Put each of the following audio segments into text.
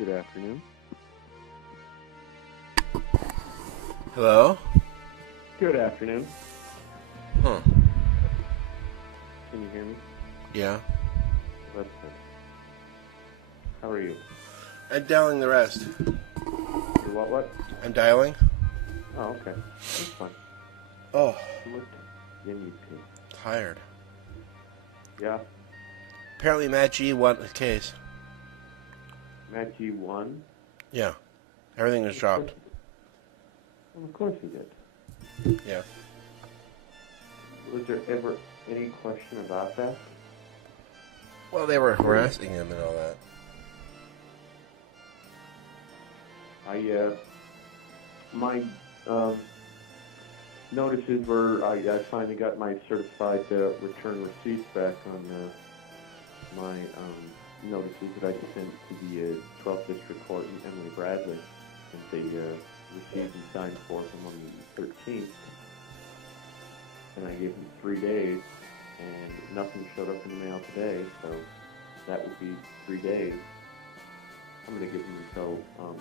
Good afternoon. Hello? Good afternoon. Huh. Can you hear me? Yeah. That's good. How are you? I'm dialing the rest. You what? I'm dialing? Oh, okay. That's fine. Oh. You need to. Tired. Yeah? Apparently Matt G won the case. Matt G won? Yeah. Everything was dropped. Well, of course he did. Yeah. Was there ever any question about that? Well, they were harassing him and all that. My notices were, I finally got my certified return receipts back on my notices that I sent to the 12th District Court in Emily Bradley, and they received and signed for them on the 13th, and I gave them 3 days, and nothing showed up in the mail today, so that would be 3 days. I'm going to give them until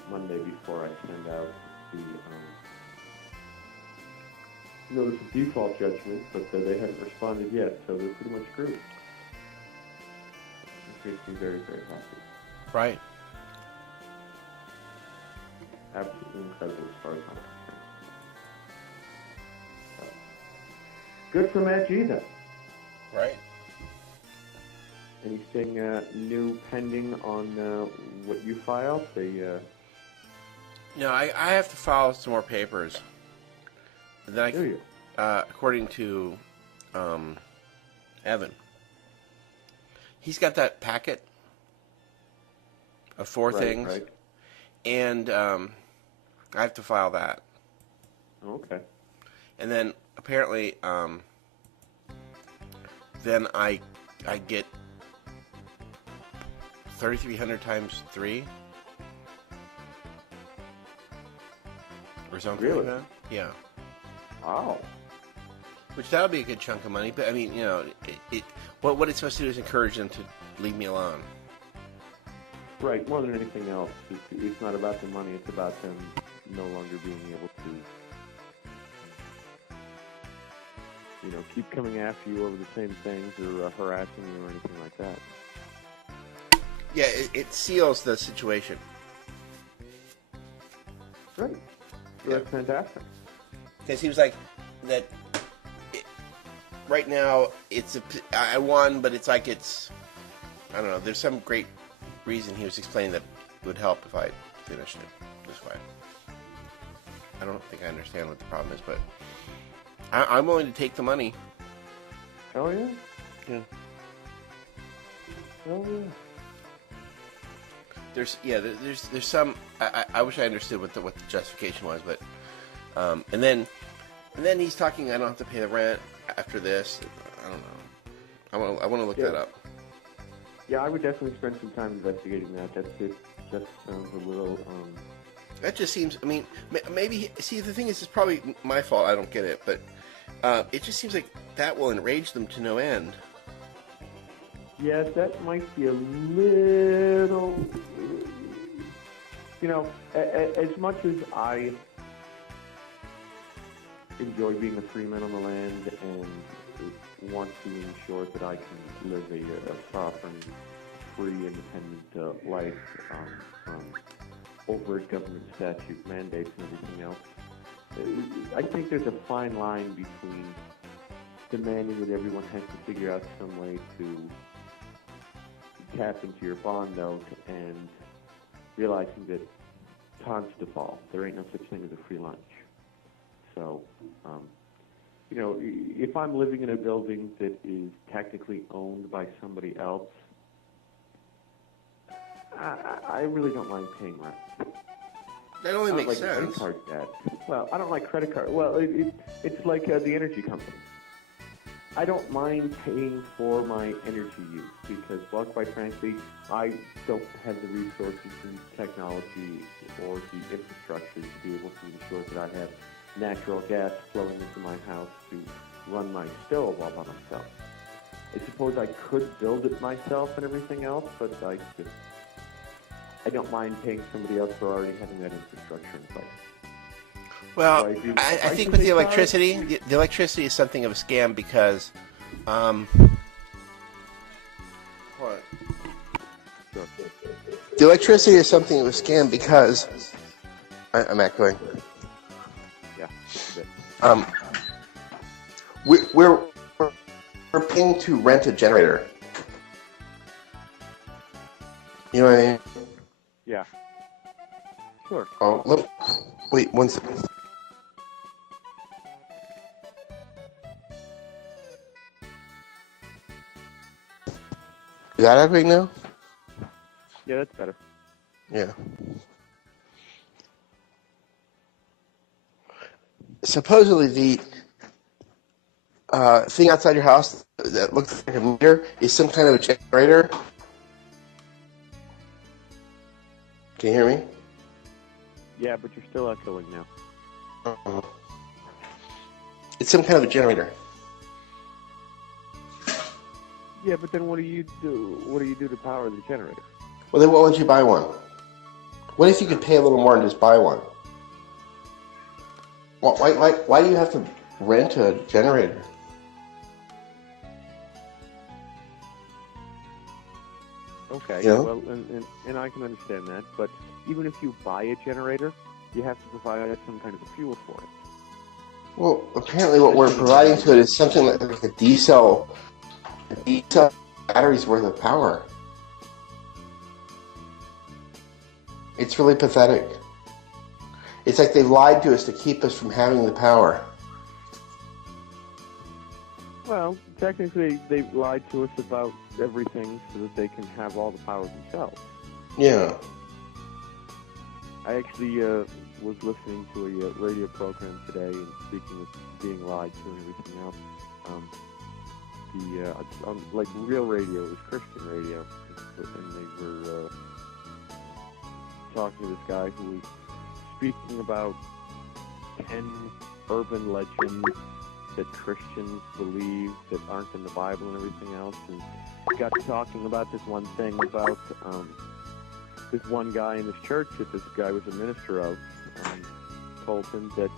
Monday before I send out the notice of default judgment, but they haven't responded yet, so they're pretty much screwed. It makes me very, very happy. Right. Absolutely incredible as far as I'm concerned. So, good for Matt G then. Right. Anything new pending on what you filed? No, I have to file some more papers. And then Do you? According to Evan, he's got that packet of 4 things, right. and I have to file that. Okay. And then apparently, then I get 3,300 times 3 or something Really? like that. Yeah. Wow. Which that'll be a good chunk of money, but I mean, what it's supposed to do is encourage them to leave me alone. Right, more than anything else. It's not about the money, it's about them no longer being able to, keep coming after you over the same things or harassing you or anything like that. Yeah, it seals the situation. Right. So Yeah. That's fantastic. Because it seems like that right now I won, but it's like I don't know, there's some great reason he was explaining that would help if I finished it this way. I don't think I understand what the problem is, but I'm willing to take the money. Oh, yeah? Yeah. Oh, yeah. There's some. I wish I understood what the justification was, but and then he's talking. I don't have to pay the rent after this. I don't know. I want to look that up. Yeah, I would definitely spend some time investigating that. It just sounds a little. That just seems. I mean, maybe. See, the thing is, it's probably my fault. I don't get it, but it just seems like that will enrage them to no end. Yeah, that might be a little. As much as I enjoy being a Freeman on the land and want to ensure that I can live a sovereign, free, independent life from overt government statute mandates and everything else, I think there's a fine line between demanding that everyone has to figure out some way to tap into your bond note and realizing that time's to fall. There ain't no such thing as a free lunch. So, if I'm living in a building that is technically owned by somebody else, I really don't mind paying rent. That only makes sense. Credit card debt. Well, I don't like credit card. Well, it's like the energy companies. I don't mind paying for my energy use because, well, quite frankly, I don't have the resources and technology or the infrastructure to be able to ensure that I have natural gas flowing into my house to run my stove all by myself. I suppose I could build it myself and everything else, but I don't mind paying somebody else for already having that infrastructure in place. Well, So I think with the electricity is something of a scam because, hold on. Sure. The electricity is something of a scam because I'm echoing. Yeah. Good. We're paying to rent a generator. You know what I mean? Yeah. Sure. Oh, wait 1 second. Is that echoing now? Yeah, that's better. Yeah. Supposedly the thing outside your house that looks like a meter is some kind of a generator. Can you hear me? Yeah, but you're still echoing now. It's some kind of a generator. Yeah, but then what do you do? What do you do to power the generator? Well, then why don't you buy one? What if you could pay a little more and just buy one? Why do you have to rent a generator? Okay, You know? well, and I can understand that, but even if you buy a generator, you have to provide some kind of a fuel for it. Well, apparently what we're providing to it is something like a D-cell battery's worth of power. It's really pathetic. It's like they've lied to us to keep us from having the power. Well, technically, they've lied to us about everything so that they can have all the power themselves. Yeah. I actually was listening to a radio program today, and speaking of being lied to and everything else, like real radio, it was Christian radio, and they were talking to this guy who was speaking about 10 urban legends that Christians believe that aren't in the Bible and everything else, and got talking about this one thing about this one guy in this church that this guy was a minister of, told him that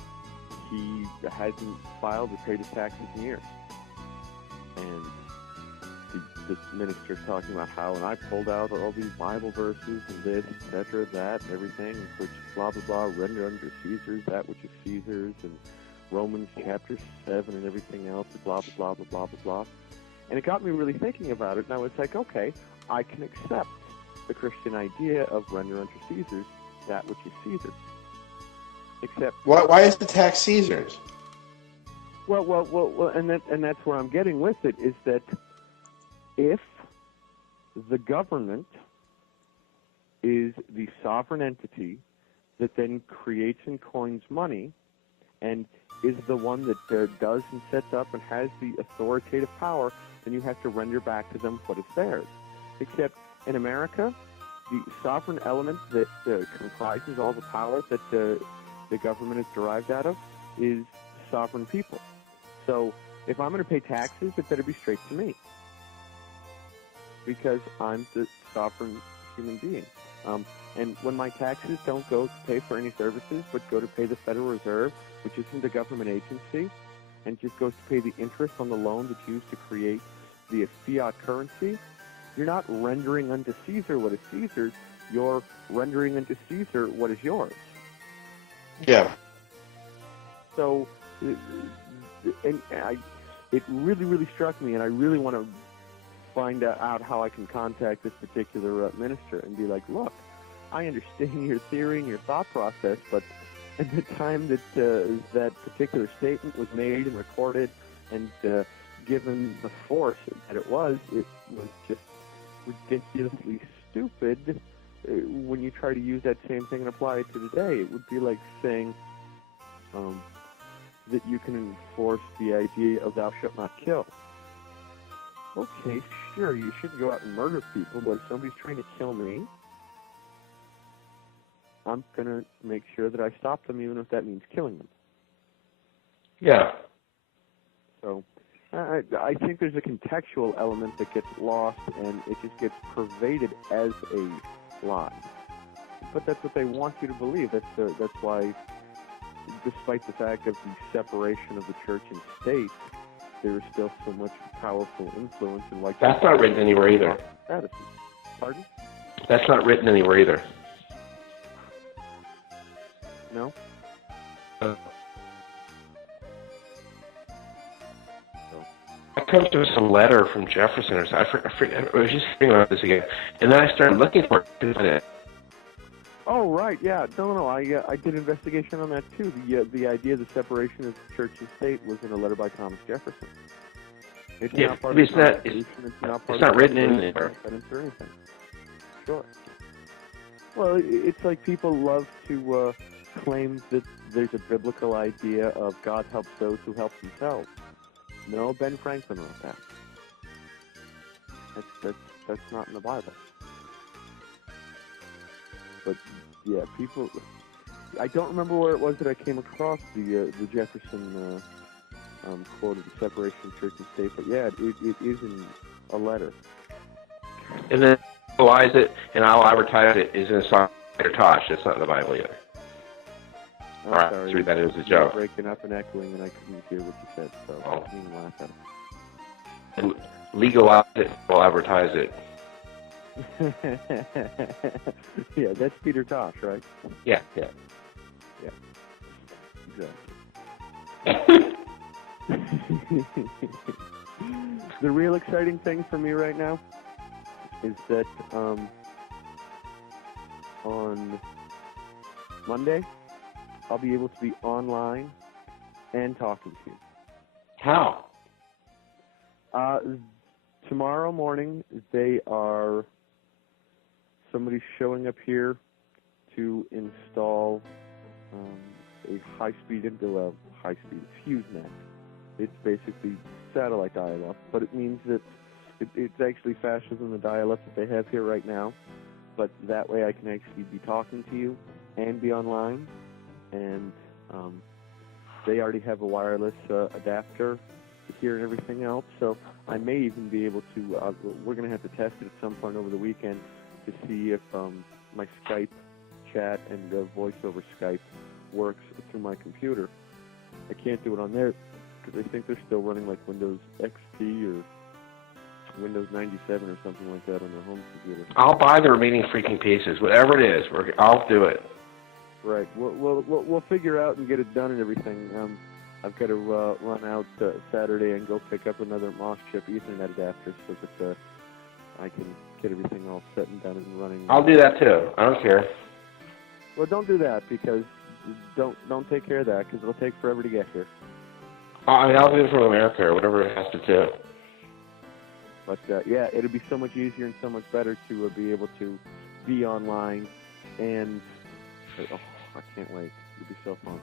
he hadn't filed or paid his taxes in years. And this minister's talking about how, and I pulled out all these Bible verses and this, etc., that, everything, which blah, blah, blah, render unto Caesar that which is Caesar's, and Romans chapter 7 and everything else, blah, blah, blah, blah, blah, blah, blah. And it got me really thinking about it, and I was like, okay, I can accept the Christian idea of render unto Caesar's that which is Caesar's. Except... Why is the tax Caesar's? Well, and that's where I'm getting with it, is that if the government is the sovereign entity that then creates and coins money and is the one that does and sets up and has the authoritative power, then you have to render back to them what is theirs. Except in America, the sovereign element that comprises all the power that the government is derived out of is sovereign people. So if I'm going to pay taxes, it better be straight to me, because I'm the sovereign human being. And when my taxes don't go to pay for any services, but go to pay the Federal Reserve, which isn't a government agency, and just goes to pay the interest on the loan that's used to create the fiat currency, you're not rendering unto Caesar what is Caesar's, you're rendering unto Caesar what is yours. Yeah. So, it really, really struck me, and I really want to find out how I can contact this particular minister and be like, look, I understand your theory and your thought process, but at the time that that particular statement was made and recorded and given the force that it was just ridiculously stupid. When you try to use that same thing and apply it to today, it would be like saying that you can enforce the idea of thou shalt not kill. Okay, sure, you shouldn't go out and murder people, but if somebody's trying to kill me, I'm going to make sure that I stop them, even if that means killing them. Yeah. So I think there's a contextual element that gets lost, and it just gets pervaded as a lie. But that's what they want you to believe. That's why, despite the fact of the separation of the church and state, there is still so much powerful influence in white. That's not written anywhere either. Pardon? That's not written anywhere either. No? I come to some letter from Jefferson or something. I was just thinking about this again. And then I started looking for it. Oh, right, yeah. No. I did investigation on that, too. The idea of the separation of church and state was in a letter by Thomas Jefferson. It's not part of the Constitution. It's not written anywhere. Sure. Well, it's like people love to claim that there's a biblical idea of God helps those who help themselves. No, Ben Franklin wrote that. That's not in the Bible. But yeah, people. I don't remember where it was that I came across the Jefferson quote of the separation of church and state. But yeah, it is in a letter. And then utilize it, and I'll advertise it is in a song or Tosh. That's not in the Bible either. Oh, all right, sorry. let's read that as a joke. Breaking up and echoing, and I couldn't hear what you said, so I didn't even laugh at it. And legalize it, we'll advertise it. Yeah, that's Peter Tosh, right? Yeah. Exactly. The real exciting thing for me right now is that on Monday, I'll be able to be online and talking to you. How? Tomorrow morning, somebody's showing up here to install a high-speed FuseNet. It's basically satellite dial-up, but it means that it's actually faster than the dial-up that they have here right now. But that way I can actually be talking to you and be online. And they already have a wireless adapter here and everything else, so I may even be able to, we're going to have to test it at some point over the weekend to see if my Skype chat and voice over Skype works through my computer. I can't do it on there because I think they're still running like Windows XP or Windows 97 or something like that on their home computer. I'll buy the remaining freaking pieces, whatever it is. I'll do it. Right. We'll figure out and get it done and everything. I've got to run out Saturday and go pick up another MOS chip Ethernet adapter so that I can get everything all set and done and running. I'll do that too. I don't care. Well, don't do that because don't take care of that because it'll take forever to get here. I'll do it from America or whatever it has to do. But yeah, it'll be so much easier and so much better to be able to be online and I can't wait. It'll be so fun.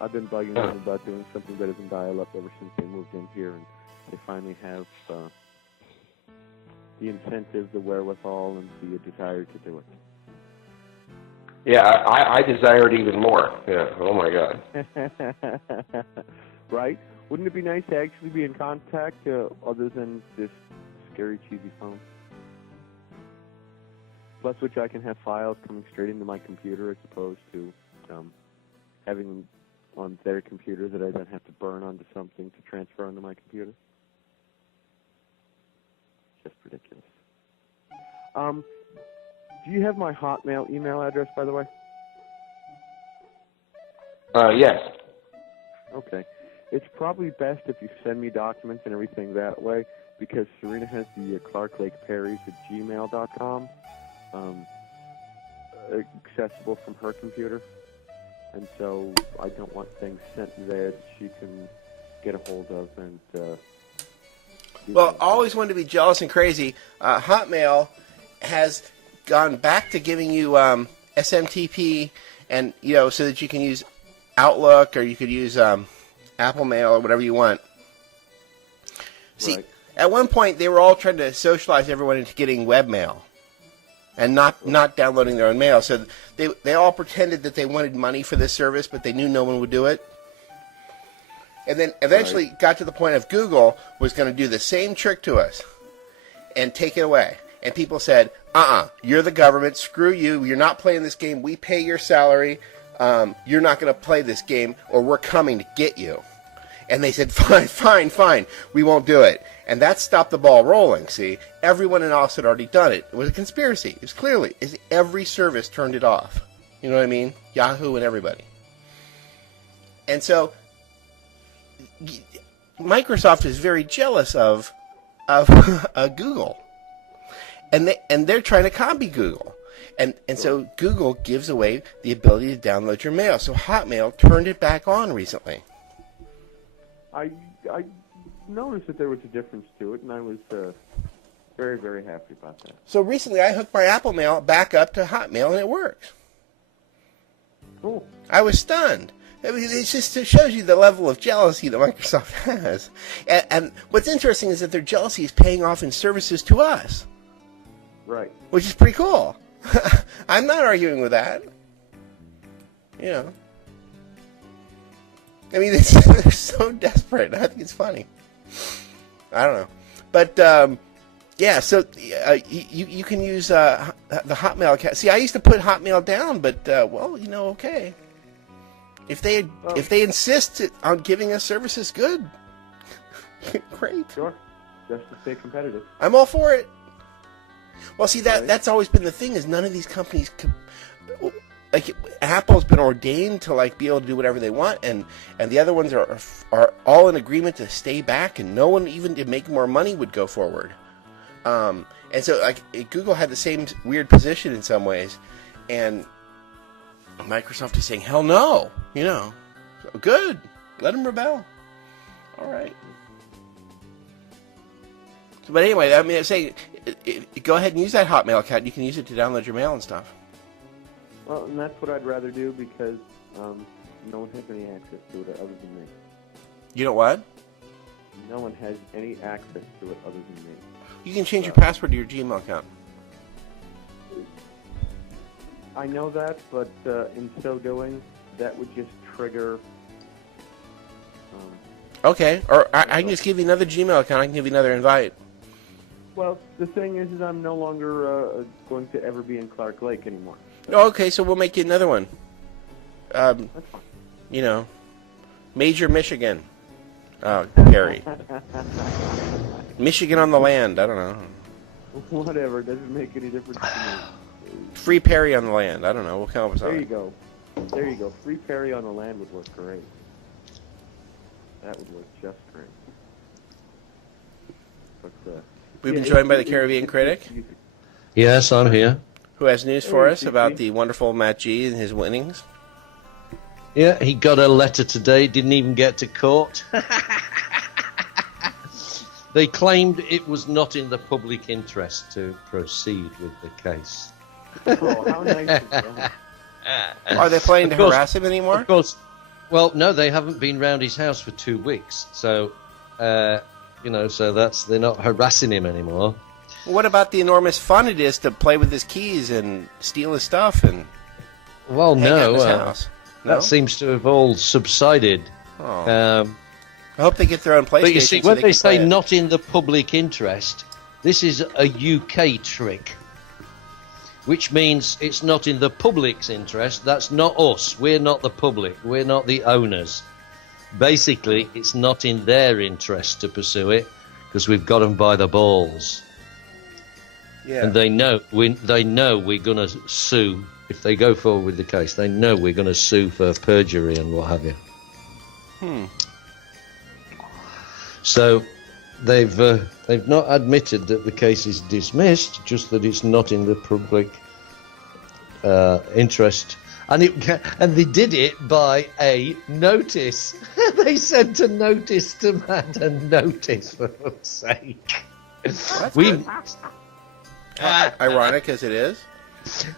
I've been bugging them about doing something better than dial-up ever since they moved in here, and they finally have the incentive, the wherewithal, and the desire to do it. Yeah, I desire it even more. Yeah, oh my God. Right? Wouldn't it be nice to actually be in contact other than this scary, cheesy phone? Plus which I can have files coming straight into my computer as opposed to having them on their computer that I then have to burn onto something to transfer onto my computer. Just ridiculous. Do you have my Hotmail email address, by the way? Yes. Okay. It's probably best if you send me documents and everything that way because Serena has the Clark Lake Perry's at gmail.com accessible from her computer. And so I don't want things sent there that she can get a hold of. And well, I always wanted to be jealous and crazy. Hotmail has gone back to giving you SMTP, and so that you can use Outlook or you could use Apple Mail or whatever you want. See, right. At one point they were all trying to socialize everyone into getting webmail. And not downloading their own mail. So they all pretended that they wanted money for this service, but they knew no one would do it. And then eventually got to the point of Google was going to do the same trick to us and take it away. and people said, you're the government, screw you, you're not playing this game, we pay your salary, you're not going to play this game, or we're coming to get you. And they said, fine, we won't do it. And that stopped the ball rolling, see? Everyone else had already done it. It was a conspiracy. It was clearly. Every service turned it off. You know what I mean? Yahoo and everybody. And so, Microsoft is very jealous of Google. And they're trying to copy Google. And so Google gives away the ability to download your mail. So Hotmail turned it back on recently. I noticed that there was a difference to it, and I was very, very happy about that. So recently I hooked my Apple Mail back up to Hotmail, and it works. Cool. I was stunned. I mean, it shows you the level of jealousy that Microsoft has. And what's interesting is that their jealousy is paying off in services to us. Right. Which is pretty cool. I'm not arguing with that. You know. I mean, they're so desperate. I think it's funny. I don't know. But, yeah, so you can use the Hotmail account. See, I used to put Hotmail down, but, well, you know, okay. If they insist on giving us services, good. Great. Sure. Just to stay competitive. I'm all for it. Well, see, that's always been the thing, is none of these companies... Like, Apple's been ordained to, like, be able to do whatever they want, and the other ones are all in agreement to stay back, and no one, even to make more money, would go forward. And so, like, Google had the same weird position in some ways, and Microsoft is saying, hell no, you know. So, good. Let them rebel. All right. So, but anyway, I mean, I say, go ahead and use that Hotmail account. You can use it to download your mail and stuff. Well, and that's what I'd rather do, because no one has any access to it other than me. You know what? No one has any access to it other than me. You can change your password to your Gmail account. I know that, but in so doing, that would just trigger... okay, or I can just give you another Gmail account. I can give you another invite. Well, the thing is I'm no longer going to ever be in Clark Lake anymore. Oh, okay, so we'll make you another one. That's fine. You know, Major Michigan. Oh, Perry. Michigan on the land. I don't know. Whatever. Doesn't make any difference to me. Free Perry on the land. I don't know. We'll come up with something. There you go. Free Perry on the land would work great. That would work just great. But, We've been joined by the Caribbean Critic, Yes, I'm here. who has news for us about the wonderful Matt G and his winnings. Yeah, he got a letter today, didn't even get to court. They claimed it was not in the public interest to proceed with the case. oh, how nice is that? Are they planning to Of course- harass him anymore? Of course, well, no, they haven't been round his house for 2 weeks, so, so they're not harassing him anymore. What about the enormous fun it is to play with his keys and steal his stuff and Well, hang out in no, his house? No? that seems to have all subsided. Oh. I hope they get their own PlayStation. But you see, so when they they can play say it. not in the public interest, this is a UK trick, which means it's not in the public's interest. That's not us. We're not the public. We're not the owners. Basically, it's not in their interest to pursue it because we've got them by the balls. Yeah. And they know we're going to sue. If they go forward with the case, they know we're going to sue for perjury and what have you. So they've not admitted that the case is dismissed, just that it's not in the public interest. And they did it by a notice. They sent a notice to Matt, a notice, for fuck's sake. Ironic as it is.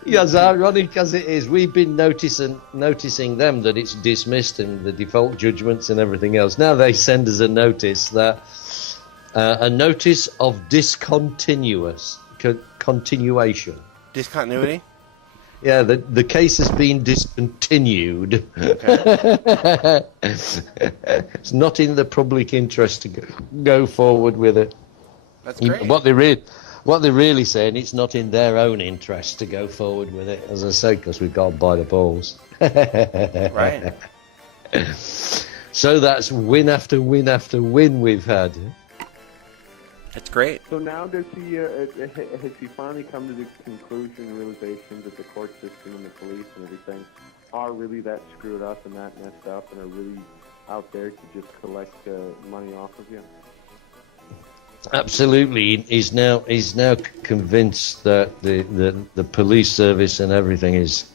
As ironic as it is, we've been noticing them that it's dismissed and the default judgments and everything else. Now they send us a notice that a notice of continuation. Discontinuity? Yeah, the case has been discontinued. Okay. It's not in the public interest to go forward with it. That's great. what they're really saying, it's not in their own interest to go forward with it, as I say, because we've got to buy the balls. Right. So that's win after win after win we've had. That's great. So now has he finally come to the conclusion and realization that the court system and the police and everything are really that screwed up and that messed up and are really out there to just collect money off of you? Absolutely, he's now convinced that the police service and everything is,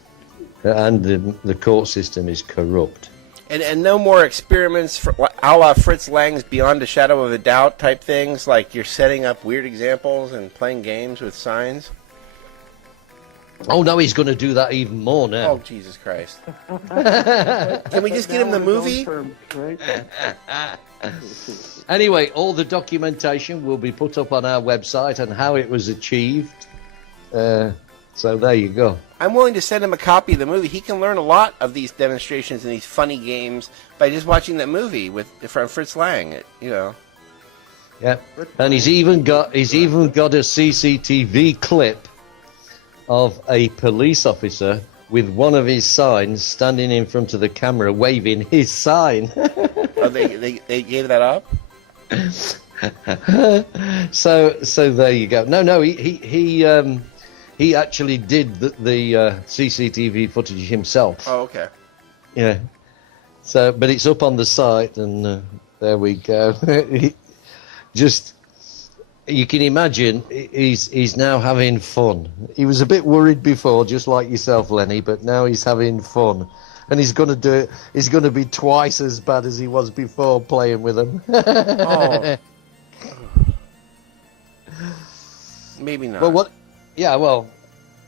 and the court system is corrupt. And no more experiments for, a la Fritz Lang's Beyond a Shadow of a Doubt type things, like you're setting up weird examples and playing games with signs. Oh no, he's going to do that even more now. Oh, Jesus Christ. Can we just get him the movie? Anyway, all the documentation will be put up on our website and how it was achieved. So there you go. I'm willing to send him a copy of the movie. He can learn a lot of these demonstrations and these funny games by just watching that movie from Fritz Lang. Yeah, and he's even got a CCTV clip of a police officer with one of his signs standing in front of the camera waving his sign. Oh, they gave that up? So there you go. No, he actually did the CCTV footage himself. Oh, okay. Yeah. So, but it's up on the site, and there we go. Just, you can imagine, he's now having fun. He was a bit worried before, just like yourself, Lenny, but now he's having fun. And he's going to do it. He's going to be twice as bad as he was before playing with them. Oh. Maybe not. Well, what? Yeah, well,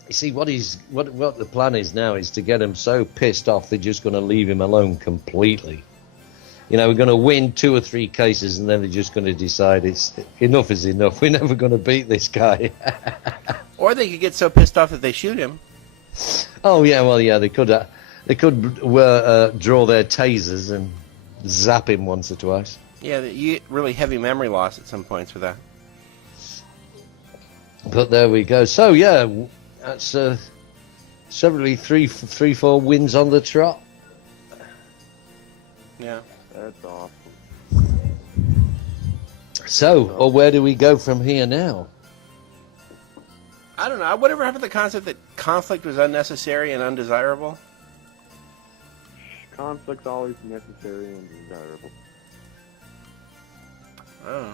you see, what the plan is now is to get him so pissed off they're just going to leave him alone completely. You know, we're going to win 2 or 3 cases, and then they're just going to decide enough is enough. We're never going to beat this guy. Or they could get so pissed off that they shoot him. Oh yeah, well yeah, they could draw their tasers and zap him once or twice. Yeah, you get really heavy memory loss at some points with that. But there we go. So yeah, that's severally 3-4 wins on the trot. Yeah, that's awesome. So, or where do we go from here now? I don't know. Whatever happened to the concept that conflict was unnecessary and undesirable? Conflict's always necessary and desirable. Oh.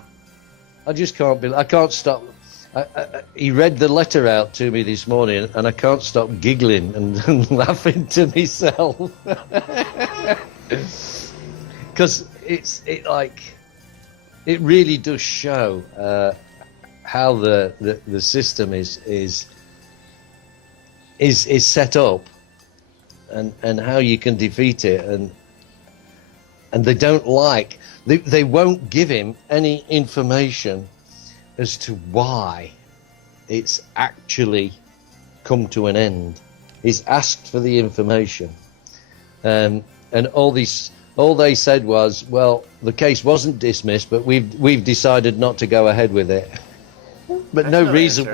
I just can't I can't stop. He read the letter out to me this morning, and I can't stop giggling and laughing to myself. Because it really does show how the system is set up, and how you can defeat it, and they won't give him any information as to why it's actually come to an end. He's asked for the information, and all they said was, well, the case wasn't dismissed, but we've decided not to go ahead with it. But no reason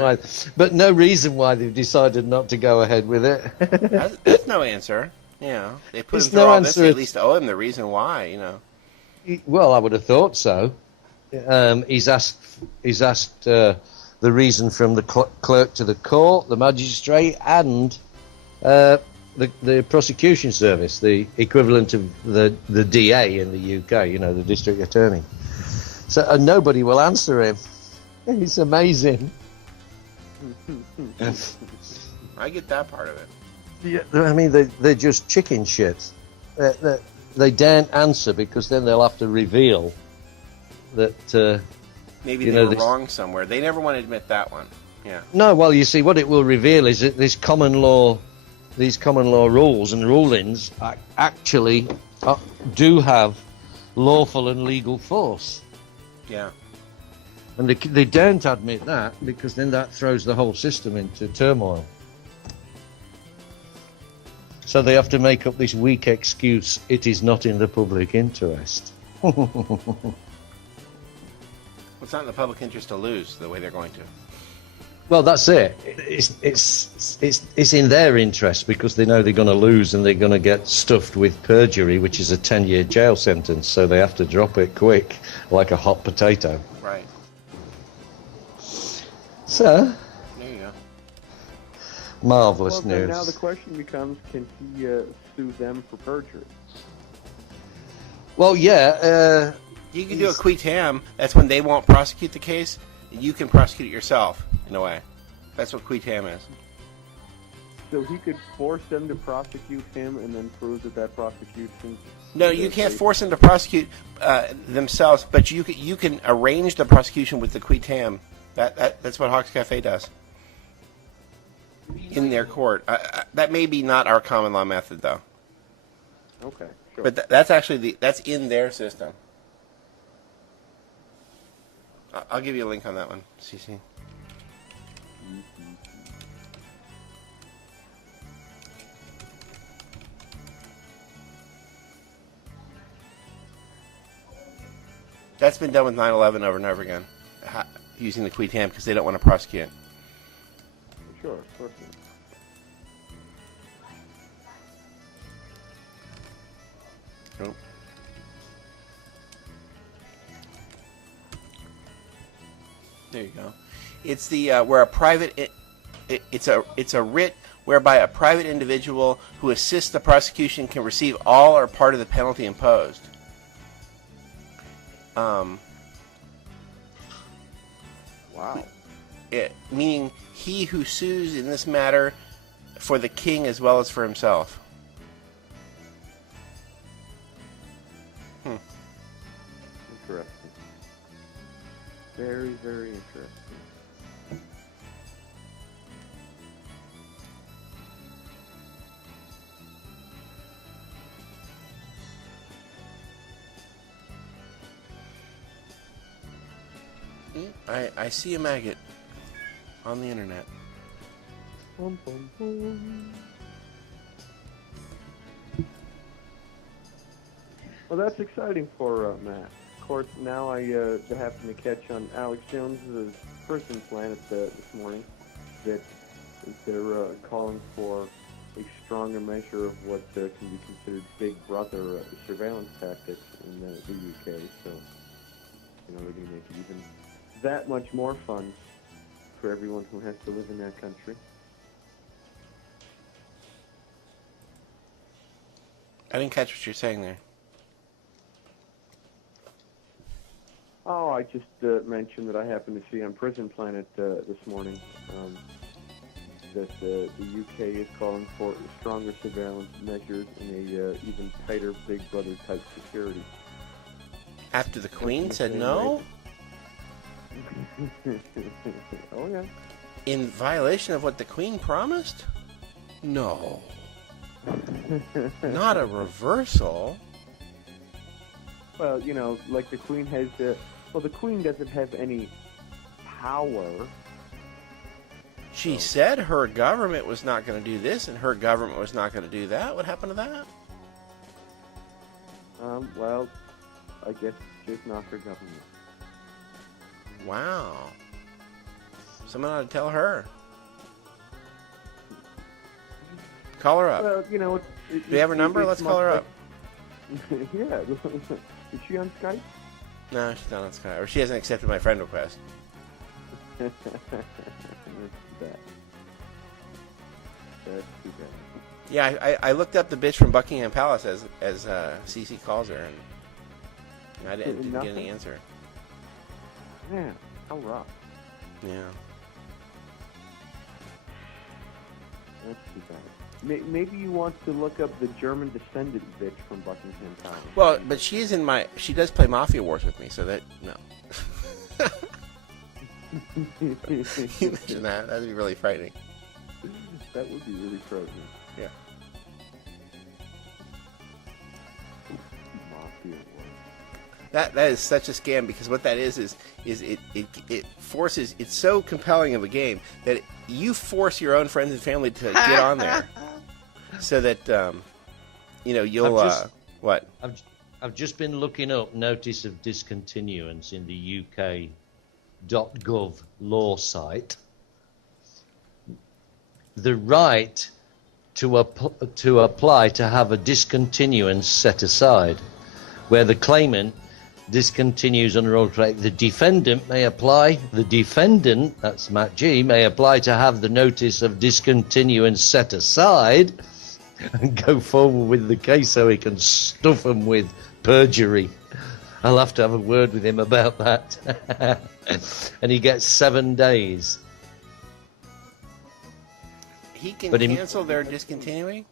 why they've decided not to go ahead with it. That's no answer. Yeah, they put him through all this. They at least owe him the reason why. You know. Well, I would have thought so. He's asked the reason from the clerk to the court, the magistrate, and the prosecution service, the equivalent of the DA in the UK, you know, the district attorney. So nobody will answer him. It's amazing. I get that part of it. Yeah, I mean, they're just chicken shit. They daren't answer because then they'll have to reveal that. Maybe they were wrong somewhere. They never want to admit that one. Yeah. No, well, you see, what it will reveal is that these common law rules and rulings actually do have lawful and legal force. Yeah. And they don't admit that, because then that throws the whole system into turmoil. So they have to make up this weak excuse, it is not in the public interest. It's not in the public interest to lose the way they're going to. Well, that's it. It's in their interest because they know they're going to lose and they're going to get stuffed with perjury, which is a 10-year jail sentence. So they have to drop it quick, like a hot potato. Right. So, There you go. marvelous Well, news. then now the question becomes, can he sue them for perjury? Well, yeah. You can do a qui tam. That's when they won't prosecute the case. You can prosecute it yourself, in a way. That's what qui tam is. So he could force them to prosecute him and then prove that prosecution... No, you can't force them to prosecute themselves, but you can arrange the prosecution with the qui tam. That's what Hawks Cafe does in their court. That may be not our common law method, though. Okay, sure. But that's actually that's in their system. I'll give you a link on that one, CC. That's been done with 9/11 over and over again, using the qui tam because they don't want to prosecute. Sure, of course. Nope. There you go. It's the where a private it's a writ whereby a private individual who assists the prosecution can receive all or part of the penalty imposed. Wow. Meaning he who sues in this matter for the king as well as for himself. Interesting. Very, very interesting. I see a maggot on the internet. Bum, bum, bum. Well, that's exciting for Matt. Of course, now I happen to catch on Alex Jones's Prison Planet this morning that they're calling for a stronger measure of what can be considered Big Brother surveillance tactics in the UK. So, they're going to make it even that much more fun for everyone who has to live in that country. I didn't catch what you're saying there. Oh, I just mentioned that I happened to see on Prison Planet this morning that the UK is calling for stronger surveillance measures and a even tighter Big Brother type security. After the Queen said no? Oh, yeah. In violation of what the Queen promised? No. Not a reversal. Well, like the Queen has... the Queen doesn't have any power. She said her government was not going to do this and her government was not going to do that. What happened to that? Well, I guess it's just not her government. Wow. Someone ought to tell her. Call her up. Well, Do you have her number? Let's call her up. Yeah. Is she on Skype? No, she's not on Skype. Or she hasn't accepted my friend request. That's too bad. That's too bad. Yeah, I looked up the bitch from Buckingham Palace as CC calls her, and I didn't get any answer. Man, how rough. Yeah. That's too bad. Maybe you want to look up the German descendant bitch from Buckingham Palace. Well, but she does play Mafia Wars with me, so that, no. Imagine that. That'd be really frightening. That would be really frightening. Yeah. Mafia Wars. That is such a scam, because what that is it forces, it's so compelling of a game that you force your own friends and family to get on there, so that you'll what? I've just been looking up notice of discontinuance in the UK.gov law site, the right to apply to have a discontinuance set aside, where the claimant discontinues under old play. The defendant, that's Matt G, may apply to have the notice of discontinuance set aside and go forward with the case so he can stuff them with perjury. I'll have to have a word with him about that. And he gets 7 days. He can cancel their discontinuity?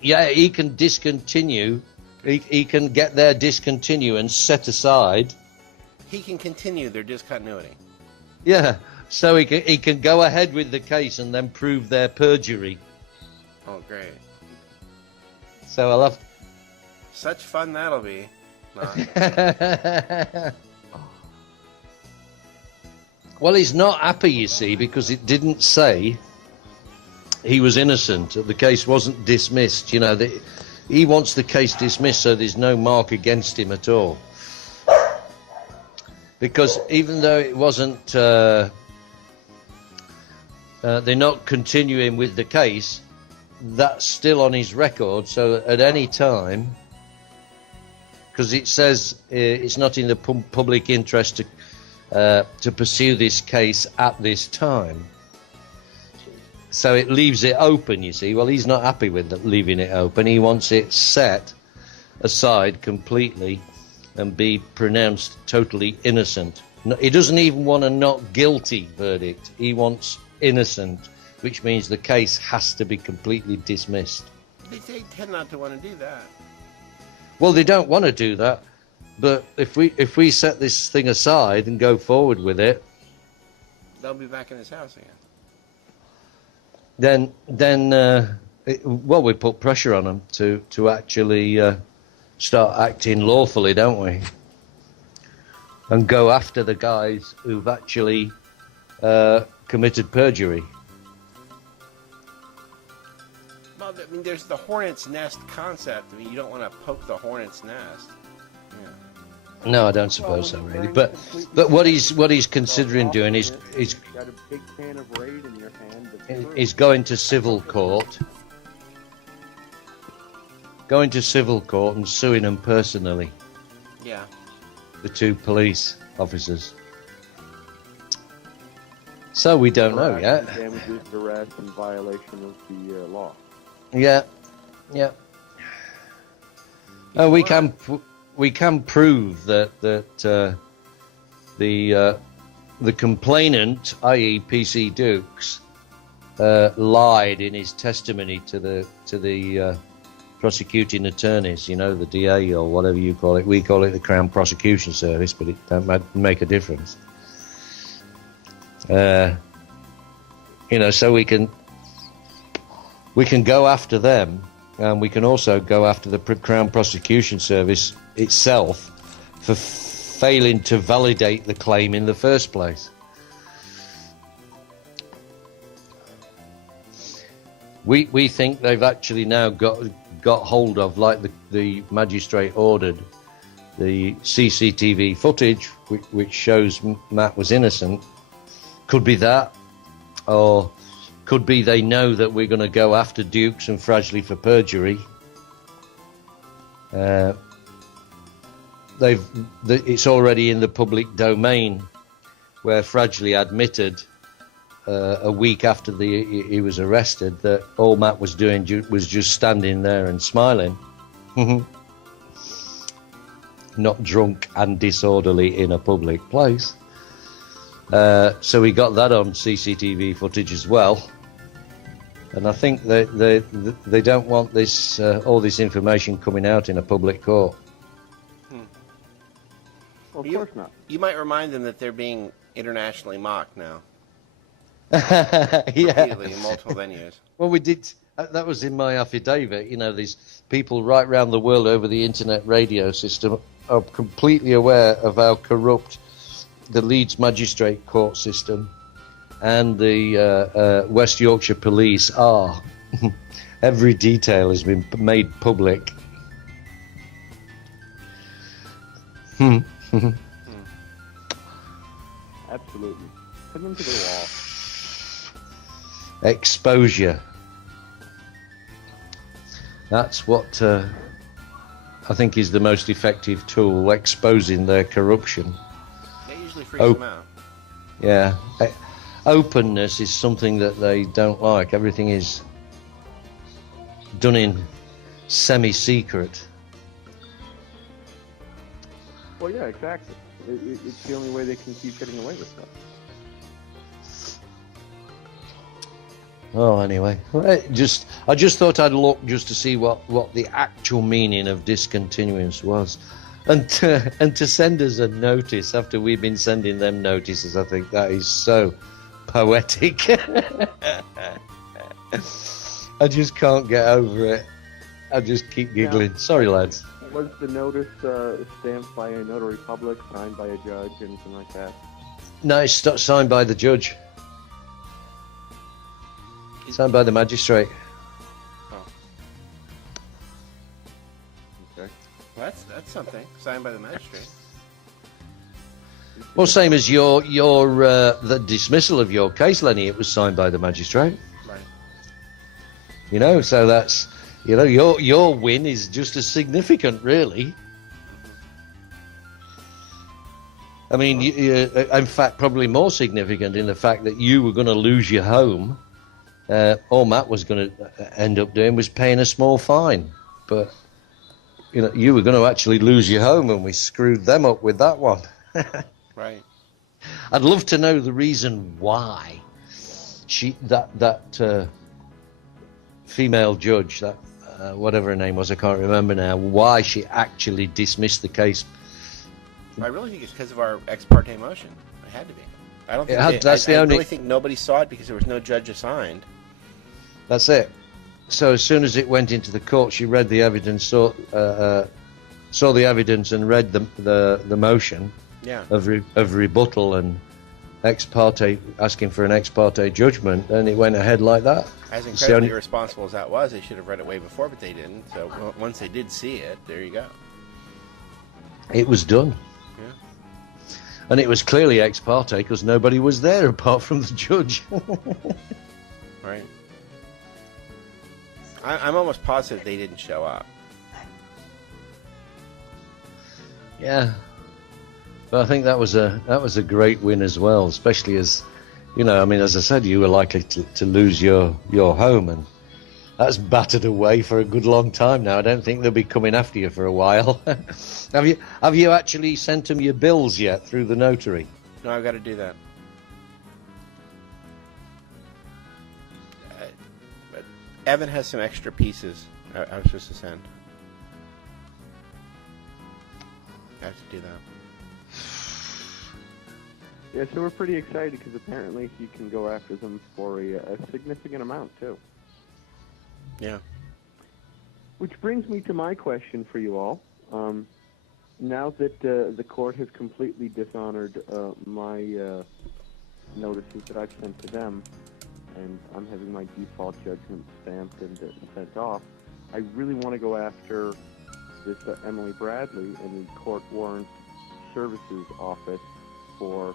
Yeah, he can discontinue. He can get their discontinuance set aside. He can continue their discontinuity. Yeah, so he can go ahead with the case and then prove their perjury. Oh, great. So I'll have... Such fun that'll be. Well, he's not happy, you see, because it didn't say he was innocent. The case wasn't dismissed. You know, he wants the case dismissed so there's no mark against him at all. Because even though it wasn't... they're not continuing with the case, that's still on his record, so at any time... Because it says it's not in the public interest to pursue this case at this time. So it leaves it open, you see. Well, he's not happy with leaving it open. He wants it set aside completely and be pronounced totally innocent. He doesn't even want a not guilty verdict. He wants innocent, which means the case has to be completely dismissed. They tend not to want to do that. Well, they don't want to do that, but if we set this thing aside and go forward with it, they'll be back in his house again. Then we put pressure on them to actually start acting lawfully, don't we? And go after the guys who've actually committed perjury. Well, I mean, there's the hornet's nest concept. I mean, you don't want to poke the hornet's nest. Yeah. No, I don't suppose so, really. But what he's considering doing is got a big can of Raid in your hand. Is going to civil court. Going to civil court and suing them personally. Yeah. The 2 police officers. So we don't know yet. Damages, duress, and violation of the law. Yeah. We can prove that the complainant, i.e., PC Dukes, lied in his testimony to the prosecuting attorneys. You know, the DA or whatever you call it. We call it the Crown Prosecution Service, but it don't make a difference. So we can go after them, and we can also go after the Crown Prosecution Service itself for failing to validate the claim in the first place. We think they've actually now got hold of, like the magistrate ordered, the CCTV footage which shows Matt was innocent. Could be that, or could be they know that we're going to go after Dukes and Fragile for perjury. It's already in the public domain, where Fragile admitted a week after he was arrested that all Matt was doing was just standing there and smiling, not drunk and disorderly in a public place. So we got that on CCTV footage as well, and I think they don't want this all this information coming out in a public court. Well, of course not. You might remind them that they're being internationally mocked now. Yeah, in multiple venues. Well, we did. That was in my affidavit. You know, these people right around the world over the internet radio system are completely aware of how corrupt the Leeds Magistrate Court system and the West Yorkshire Police are. Every detail has been made public. Absolutely. Put them to the wall. exposure. That's what I think is the most effective tool, exposing their corruption. That usually freaks them out. Yeah. Openness is something that they don't like. Everything is done in semi-secret. Well, yeah, exactly. It's the only way they can keep getting away with stuff. Oh, anyway, I just thought I'd look just to see what the actual meaning of discontinuance was, and to send us a notice after we've been sending them notices. I think that is so poetic. I just can't get over it. I just keep giggling. Now, sorry, lads. Was the notice stamped by a notary public, signed by a judge, anything like that? No, it's signed by the judge. Signed by the magistrate. Oh. Okay. Well, that's something. Signed by the magistrate. Well, same as your the dismissal of your case, Lenny. It was signed by the magistrate. Right. You know, so that's, you know, your win is just as significant, really. I mean, in fact, probably more significant in the fact that you were going to lose your home. All Matt was going to end up doing was paying a small fine, but you know, you were going to actually lose your home, and we screwed them up with that one. Right. I'd love to know the reason why that female judge, that whatever her name was, I can't remember now, why she actually dismissed the case. I really think it's because of our ex parte motion. It had to be. I don't think I really think nobody saw it because there was no judge assigned. That's it. So as soon as it went into the court, she read the evidence, saw the evidence, and read the motion of rebuttal and ex parte, asking for an ex parte judgment, and it went ahead like that. As incredibly irresponsible as that was, they should have read it way before, but they didn't. So once they did see it, there you go. It was done. Yeah. And it was clearly ex parte because nobody was there apart from the judge. Right. I'm almost positive they didn't show up. Yeah. But I think that was a great win as well, especially as, you know, I mean, as I said, you were likely to lose your home, and that's battered away for a good long time now. I don't think they'll be coming after you for a while. Have you actually sent them your bills yet through the notary? No, I've got to do that. Evan has some extra pieces I was supposed to send. I have to do that. Yeah, so we're pretty excited because apparently you can go after them for a significant amount, too. Yeah. Which brings me to my question for you all. Now that the court has completely dishonored my notices that I've sent to them, and I'm having my default judgment stamped and sent off, I really want to go after this Emily Bradley in the Court Warrant Services Office for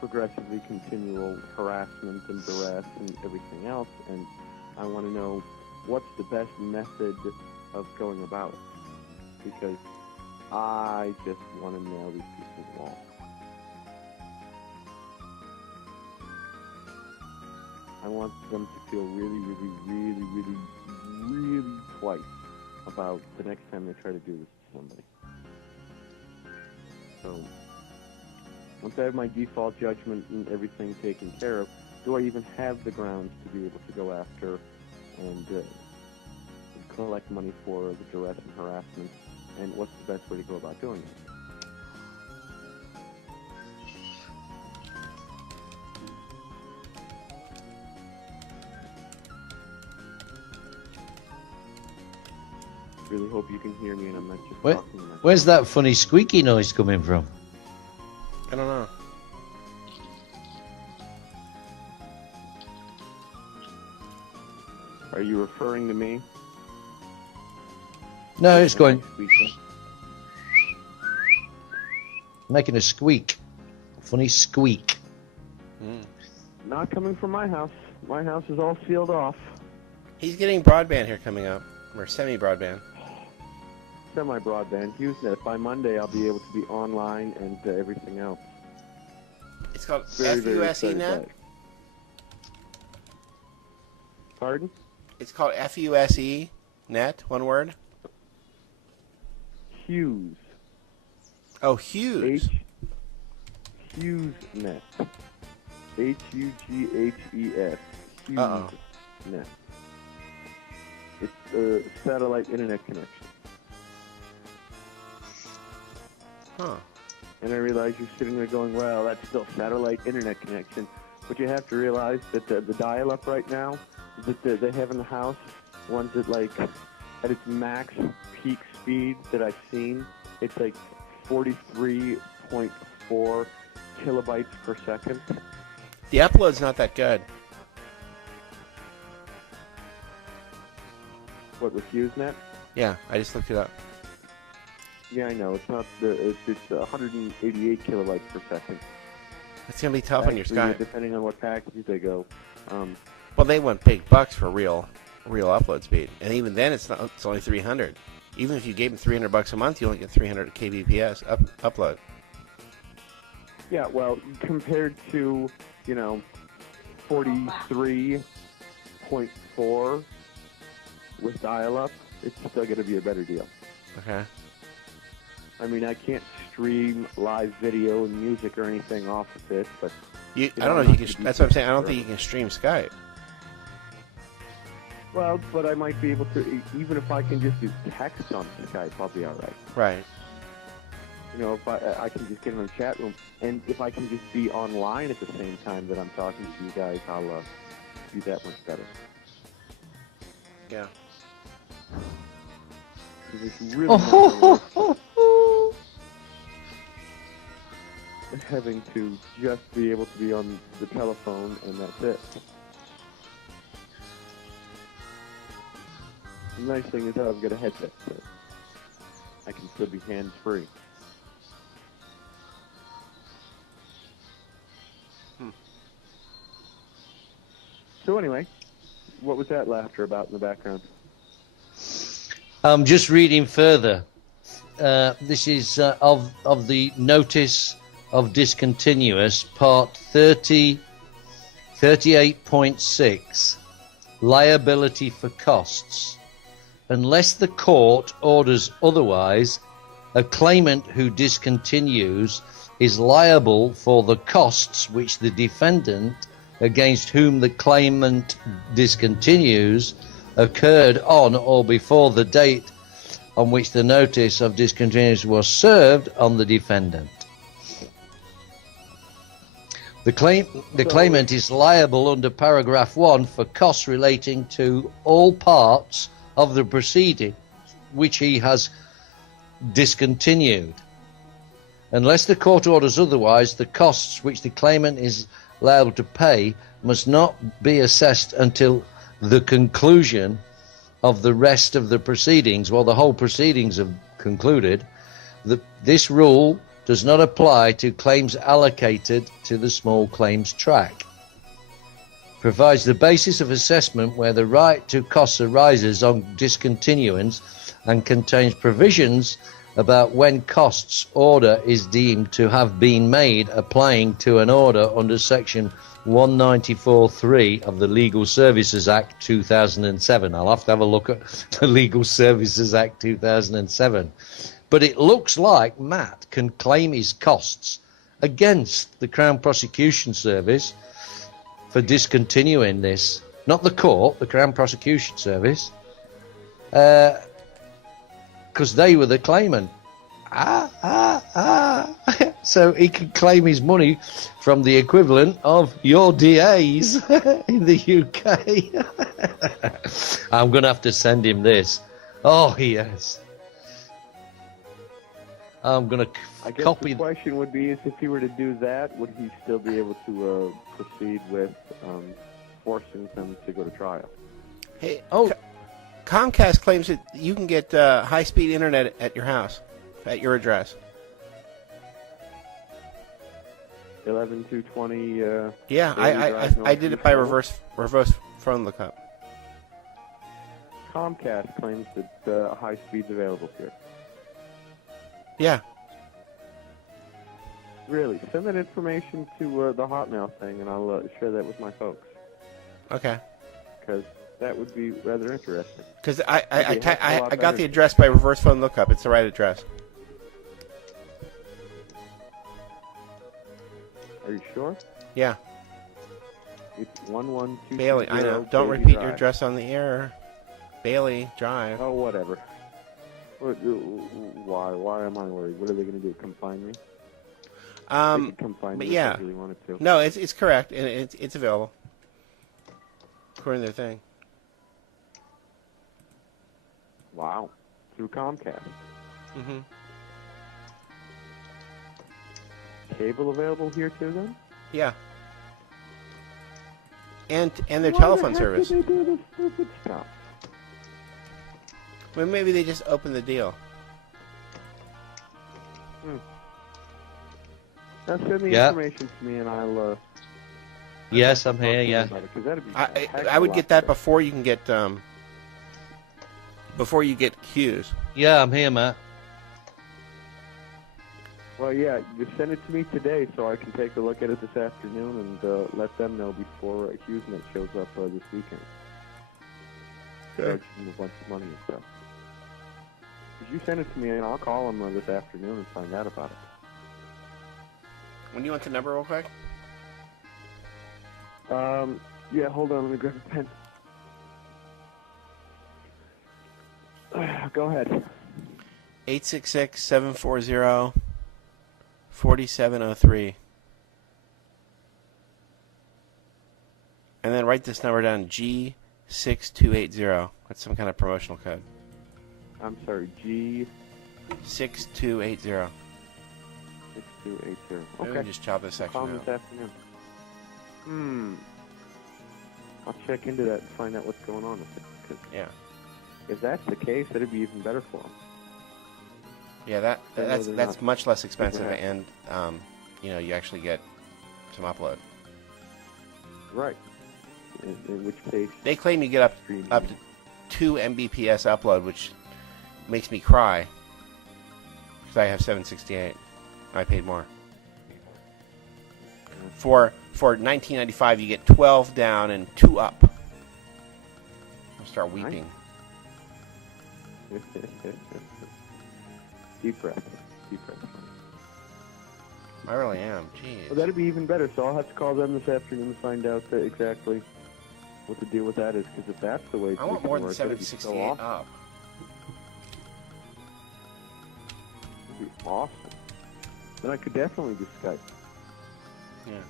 progressively continual harassment and duress and everything else, and I want to know what's the best method of going about it, because I just want to nail these people to the wall. I want them to feel really twice about the next time they try to do this to somebody. So, once I have my default judgment and everything taken care of, do I even have the grounds to be able to go after and collect money for the duress and harassment, and what's the best way to go about doing it? Really hope you can hear me and I'm not just talking. Where's that funny squeaky noise coming from? I don't know. Are you referring to me? No, it's going... making a squeak. Funny squeak. Not coming from my house. My house is all sealed off. He's getting broadband here coming up, or semi-broadband. Semi-broadband. HughesNet. By Monday, I'll be able to be online and everything else. It's called Very, very FUSE excited net? about it. Pardon? It's called FUSE net, one word? Hughes. Oh, Hughes. HughesNet. HUGHES. Uh-oh. HughesNet. It's a satellite internet connection. Huh. And I realize you're sitting there going, well, that's still satellite internet connection. But you have to realize that the dial-up right now that they have in the house, ones that, like, at its max peak speed that I've seen, it's like 43.4 kilobytes per second. The upload's not that good. What, with HughesNet? Yeah, I just looked it up. Yeah, I know. It's not it's 188 kilobytes per second. It's going to be tough on your Actually, Skype. depending on what packages they go. Well, they want big bucks for real upload speed. And even then, it's only 300. Even if you gave them $300 a month, you only get 300 kbps upload. Yeah, well, compared to, 43.4 with dial-up, it's still going to be a better deal. Okay. I mean, I can't stream live video and music or anything off of it, but... I don't know if you can... That's what I'm saying. I don't think you can stream Skype. Well, but I might be able to... Even if I can just do text on Skype, I'll be all right. Right. If I can just get in the chat room, and if I can just be online at the same time that I'm talking to you guys, I'll be that much better. Yeah. It's really having to just be able to be on the telephone, and that's it. The nice thing is that I've got a headset, so I can still be hands-free. So anyway, what was that laughter about in the background? I'm just reading further. This is of the notice of discontinuous, part 38.6, liability for costs. Unless the court orders otherwise, a claimant who discontinues is liable for the costs which the defendant against whom the claimant discontinues occurred on or before the date on which the notice of discontinuance was served on the defendant. The claimant is liable under paragraph 1 for costs relating to all parts of the proceeding which he has discontinued. Unless the court orders otherwise, the costs which the claimant is liable to pay must not be assessed until the conclusion of the rest of the proceedings. While the whole proceedings have concluded, this rule does not apply to claims allocated to the small claims track. Provides the basis of assessment where the right to costs arises on discontinuance, and contains provisions about when costs order is deemed to have been made, applying to an order under section 194.3 of the Legal Services Act 2007. I'll have to have a look at the Legal Services Act 2007. But it looks like Matt can claim his costs against the Crown Prosecution Service for discontinuing this. Not the court, the Crown Prosecution Service. Because they were the claimant. So he can claim his money from the equivalent of your DAs in the UK. I'm going to have to send him this. Oh, yes. I'm going to copy. The question would be is if he were to do that, would he still be able to proceed with forcing them to go to trial? Hey, Comcast claims that you can get high-speed internet at your house, at your address. 11220. Yeah, daily drive north I did of it by Seattle. reverse phone lookup. Comcast claims that high speed's available here. Yeah. Really? Send that information to the Hotmail thing, and I'll share that with my folks. Okay. Because that would be rather interesting. Because It'd be a heck of a lot I got better. the address by reverse phone lookup. It's the right address. Are you sure? Yeah. It's 11220 Bailey, I know. Don't Bailey repeat your Drive. address on the air. Bailey Drive. Oh, whatever. Why? Why am I worried? What are they going to do? Come find me? They could come find but me yeah. if they really wanted to. No, it's correct, and it's available. According to their thing. Wow. Through Comcast. Mm-hmm. Cable available here too, then? Yeah. And their Why telephone the heck service. did they do this stupid stuff? Well, maybe they just opened the deal. Now send the Yeah. information to me, and I'll. Yes, I'm here. Yeah. Because that'd be. a heck of I a would lot get that better. before you can get before you get cues. Yeah, I'm here, Matt. Well, yeah, just send it to me today so I can take a look at it this afternoon and let them know before HughesNet shows up this weekend. Charge them a bunch of money and stuff. If you send it to me, and I'll call them this afternoon and find out about it. When do you want the number real quick? Yeah, hold on, let me grab a pen. Go ahead. 866-740-4703. And then write this number down, G6280. That's some kind of promotional code. I'm sorry, G 6280. 6280. Maybe we Okay. just chop this Call section them out. this afternoon. I'll check into that and find out what's going on with it. 'Cause Yeah. if that's the case, that'd be even better for them. Yeah, they're that's not much less expensive, super and you actually get some upload. Right. In which case, They claim you get up to 2 Mbps upload, which makes me cry because I have 768. I paid more. For $19.95, you get 12 down and 2 up. I'll start weeping. deep breath. Deep breath. I really am. Jeez. Well, that'd be even better. So I'll have to call them this afternoon to find out exactly what the deal with that is. Because if that's the way I want it's more than work, that'd be so 768 awesome. up. That'd be awesome. Then I could definitely just Skype. Yeah.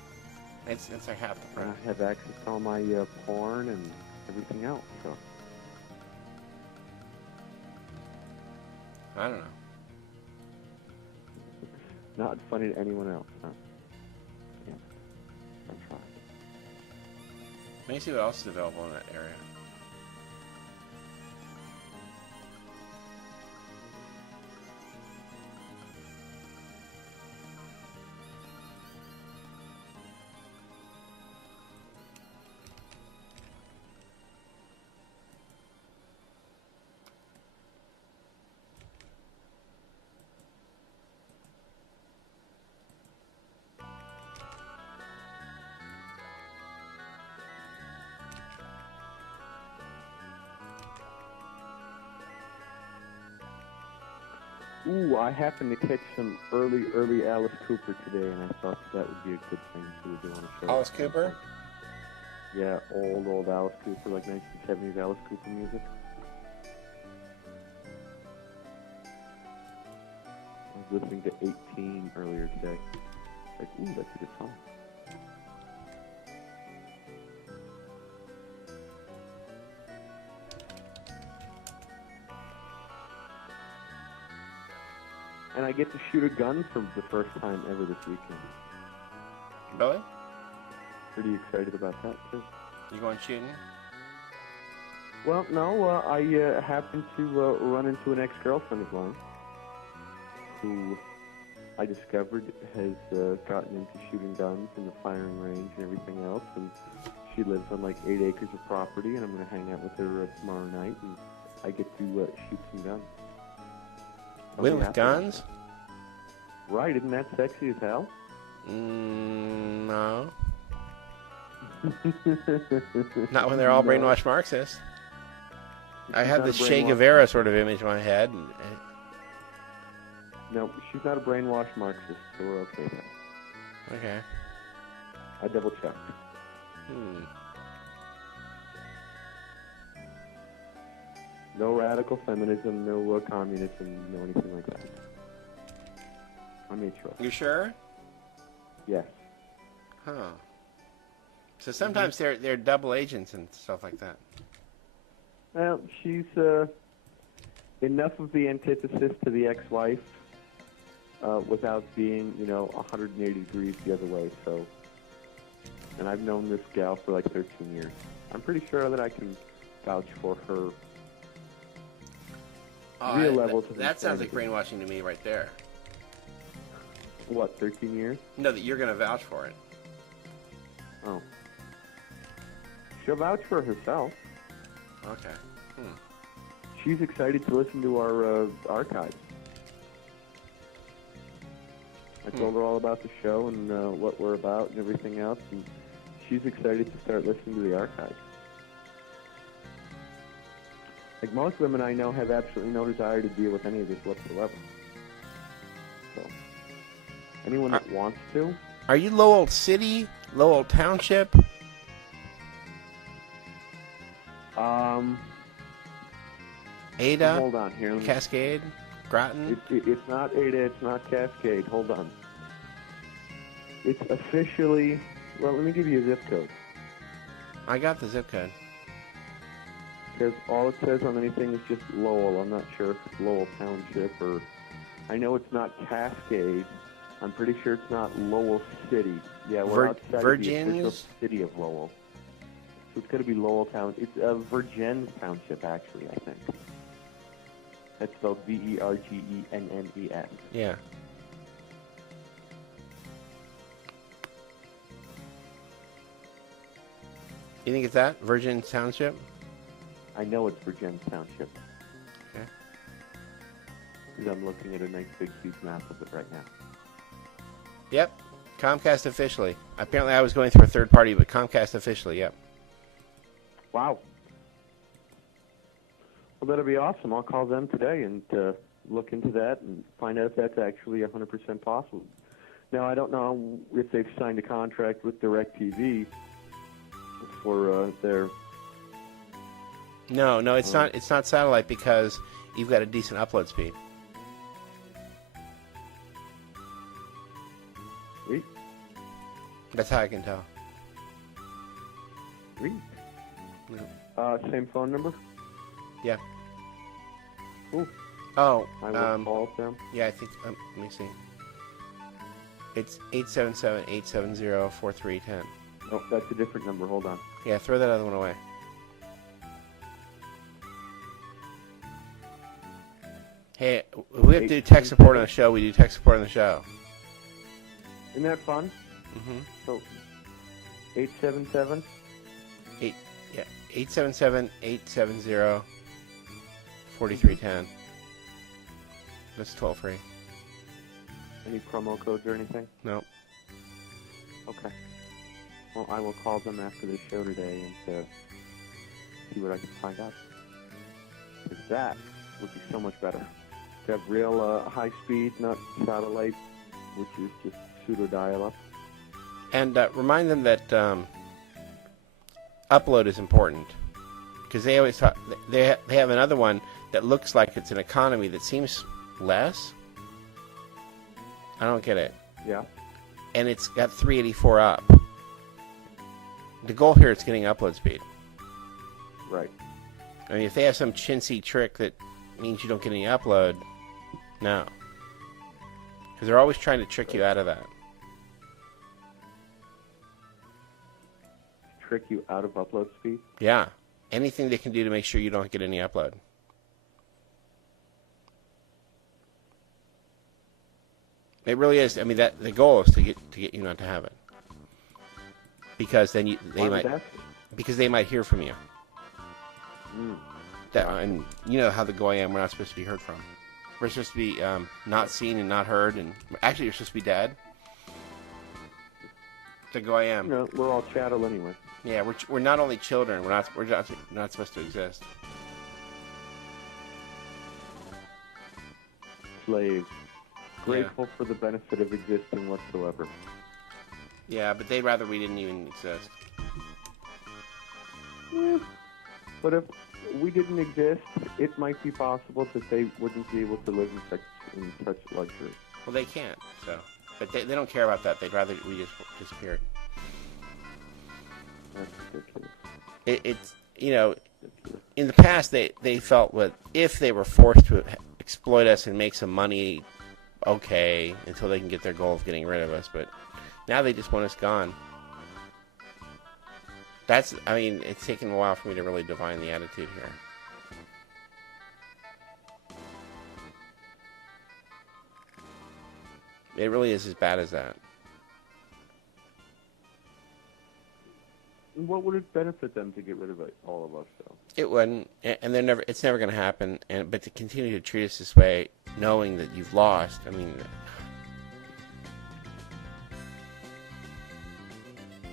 It's like half the I price. have access to all my porn and everything else. So I don't know. not funny to anyone else, huh? Yeah. That's right. Let me see what else is available in that area. Ooh, I happened to catch some early Alice Cooper today, and I thought that would be a good thing to do on a show. Alice Cooper? Yeah, old Alice Cooper, like 1970s Alice Cooper music. I was listening to 18 earlier today. Like, ooh, that's a good song. And I get to shoot a gun for the first time ever this weekend. Really? Pretty excited about that, too. You going shooting? Well, no, I happened to run into an ex-girlfriend of mine who I discovered has gotten into shooting guns and the firing range and everything else, and she lives on like 8 acres of property, and I'm going to hang out with her tomorrow night, and I get to shoot some guns. With guns? Right, isn't that sexy as hell? No. Not when they're all brainwashed Marxists. I have this Che Guevara sort of image in my head. No, she's not a brainwashed Marxist, so we're okay there. Okay. I double-checked. No radical feminism, no communism, no anything like that. I made sure. You sure? Yes. Huh. So sometimes they're double agents and stuff like that. Well, she's enough of the antithesis to the ex-wife without being, 180 degrees the other way. So, and I've known this gal for like 13 years. I'm pretty sure that I can vouch for her real levels of that sounds like brainwashing to me right there. What, 13 years? No, that you're going to vouch for it. Oh. She'll vouch for herself. Okay. She's excited to listen to our archives. I told her all about the show and what we're about and everything else, and she's excited to start listening to the archives. Like most women I know have absolutely no desire to deal with any of this whatsoever. So, anyone that wants to. Are you Lowell City? Lowell Township? Ada? Hold on here. Cascade? Groton? It's not Ada, it's not Cascade. Hold on. It's officially... Well, let me give you a zip code. I got the zip code. Because all it says on anything is just Lowell. I'm not sure if it's Lowell Township or... I know it's not Cascade. I'm pretty sure it's not Lowell City. Yeah, we're outside of the official city of Lowell. So it's going to be Lowell Town. It's Virgins Township, actually, I think. That's spelled Vergennes. Yeah. You think it's that? Virgin Township? I know it's Virgins Township. Okay. Because I'm looking at a nice big huge map of it right now. Yep. Comcast officially. Apparently I was going through a third party, but Comcast officially, yep. Wow. Well, that'll be awesome. I'll call them today and look into that and find out if that's actually 100% possible. Now, I don't know if they've signed a contract with DirecTV for their... No, it's not. It's not satellite because you've got a decent upload speed. Sweet. That's how I can tell. Sweet. Yeah. Same phone number? Yeah. Cool. Oh, I will call them. Yeah, I think. Let me see. It's 877-870-4310. No, that's a different number. Hold on. Yeah, throw that other one away. Hey, we have to do tech support on the show. We do tech support on the show. Isn't that fun? Mm-hmm. So, 877? 877-870-4310. That's toll free. Any promo codes or anything? No. Okay. Well, I will call them after the show today and see what I can find out. Because that would be so much better. To have real high speed, not satellite, which is just pseudo dial-up. And remind them that upload is important. Because they always talk, they have another one that looks like it's an economy that seems less. I don't get it. Yeah. And it's got 384 up. The goal here is getting upload speed. Right. I mean, if they have some chintzy trick that means you don't get any upload, no. Because they're always trying to trick you out of that. Trick you out of upload speed? Yeah. Anything they can do to make sure you don't get any upload. It really is. I mean, that the goal is to get you not to have it, because then they might hear from you. And you know how the Goyim, we're not supposed to be heard from. We're supposed to be not seen and not heard, and actually you're supposed to be dead. The Goyim. No, we're all chattel anyway. Yeah, we're not only children. We're not supposed to exist. Slaves. Grateful for the benefit of existing whatsoever. Yeah, but they'd rather we didn't even exist. Yeah. But if we didn't exist, it might be possible that they wouldn't be able to live in such luxury. Well, they can't, so. But they don't care about that. They'd rather we just disappeared. That's ridiculous. It's, you know, in the past they felt that if they were forced to exploit us and make some money, okay, until they can get their goal of getting rid of us. But now they just want us gone. I mean, it's taken a while for me to really divine the attitude here. It really is as bad as that. What would it benefit them to get rid of all of us, though? It wouldn't, and it's never going to happen. But to continue to treat us this way, knowing that you've lost, I mean,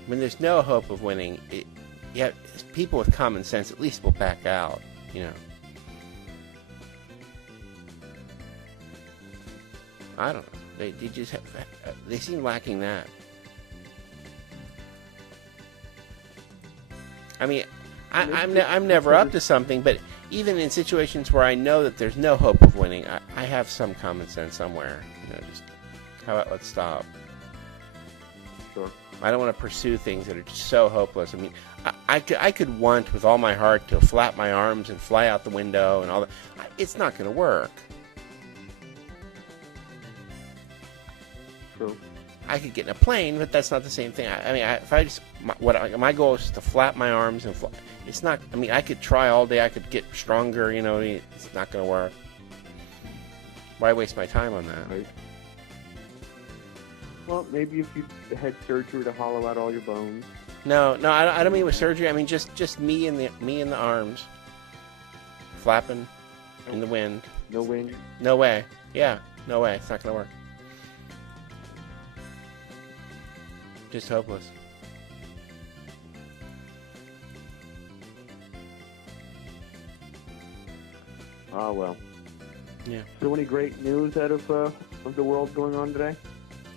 when there's no hope of winning, people with common sense at least will back out, you know. I don't know. They seem lacking that. I mean, I'm never up to something, but even in situations where I know that there's no hope of winning, I have some common sense somewhere. You know, just how about let's stop. Sure. I don't want to pursue things that are just so hopeless. I mean, I could want with all my heart to flap my arms and fly out the window and all that. It's not going to work. True. I could get in a plane, but that's not the same thing. I mean, if I just my goal is to flap my arms and fly. It's not. I mean, I could try all day. I could get stronger. You know, it's not going to work. Why waste my time on that? Right. Well, maybe if you had surgery to hollow out all your bones. No, I don't mean with surgery. I mean just me in the arms, flapping in the wind. No wind. No way. Yeah, no way. It's not going to work. Just hopeless. Ah, well. Yeah. So any great news out of the world going on today?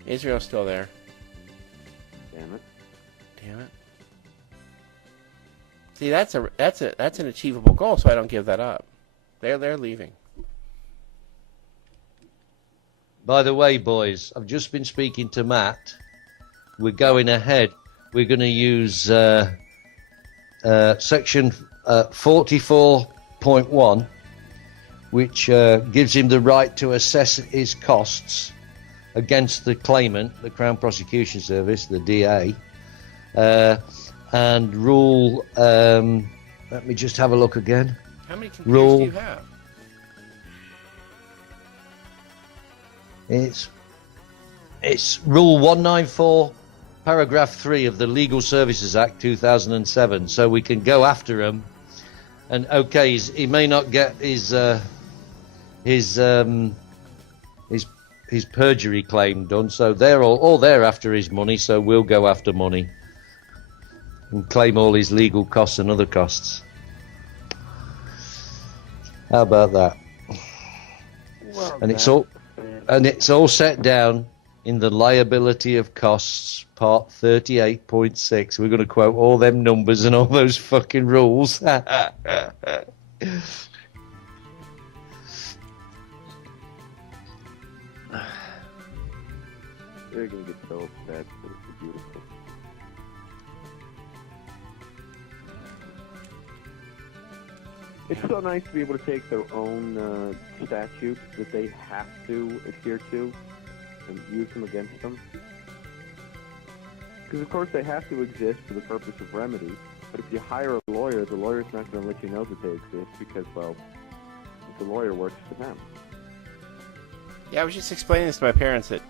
Israel's still there. Damn it. See, that's an achievable goal, so I don't give that up. They're leaving. By the way, boys, I've just been speaking to Matt. We're going ahead. We're going to use section 44.1, which gives him the right to assess his costs against the claimant, the Crown Prosecution Service, the DA, and rule. Let me just have a look again. How many computers do you have? It's Rule 194, Paragraph 3 of the Legal Services Act 2007. So we can go after him, and okay, he may not get his perjury claim done. So they're all they're after his money. So we'll go after money and claim all his legal costs and other costs. How about that? Well, and it's all set down in the liability of costs, part 38.6. We're going to quote all them numbers and all those fucking rules. They're going to get so upset. It's beautiful. It's so nice to be able to take their own statutes that they have to adhere to and use them against them. Because, of course, they have to exist for the purpose of remedy. But if you hire a lawyer, the lawyer's not going to let you know that they exist because, well, the lawyer works for them. Yeah, I was just explaining this to my parents that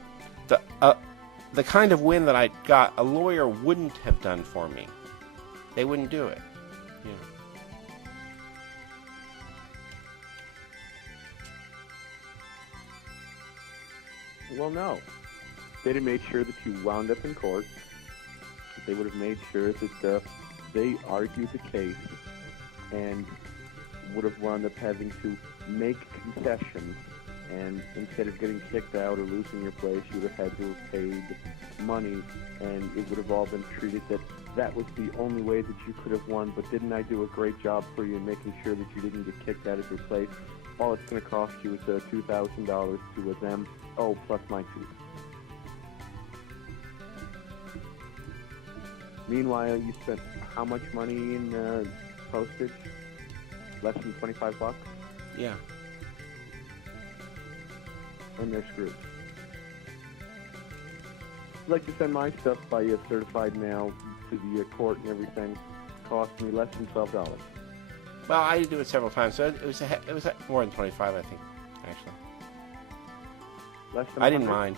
the kind of win that I got, a lawyer wouldn't have done for me. They wouldn't do it. You know. Well, no. They'd have made sure that you wound up in court. They would have made sure that they argued the case and would have wound up having to make concessions. And instead of getting kicked out or losing your place, you would have had to have paid money, and it would have all been treated that was the only way that you could have won. But didn't I do a great job for you in making sure that you didn't get kicked out of your place? All it's going to cost you is $2,000 to them. Oh, plus my fees. Meanwhile, you spent how much money in postage? Less than $25? Yeah. And they're screwed. I'd like to send my stuff by certified mail to the court and everything. Cost me less than $12. Well, I did do it several times, so it was more than 25, I think, actually. Less than I didn't 100? mind.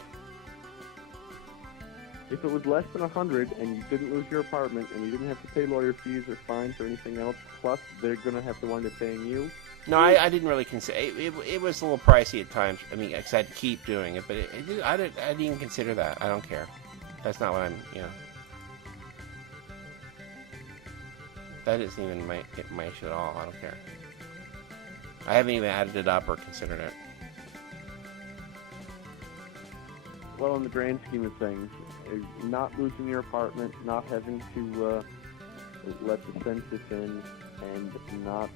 If it was less than 100 and you didn't lose your apartment and you didn't have to pay lawyer fees or fines or anything else, plus they're going to have to wind up paying you. No, I didn't really consider it. Was a little pricey at times. I mean, because I had to keep doing it, but I didn't even consider that. I don't care. That's not what I'm. That isn't even my issue at all. I don't care. I haven't even added it up or considered it. Well, in the grand scheme of things, not losing your apartment, not having to let the census in, and not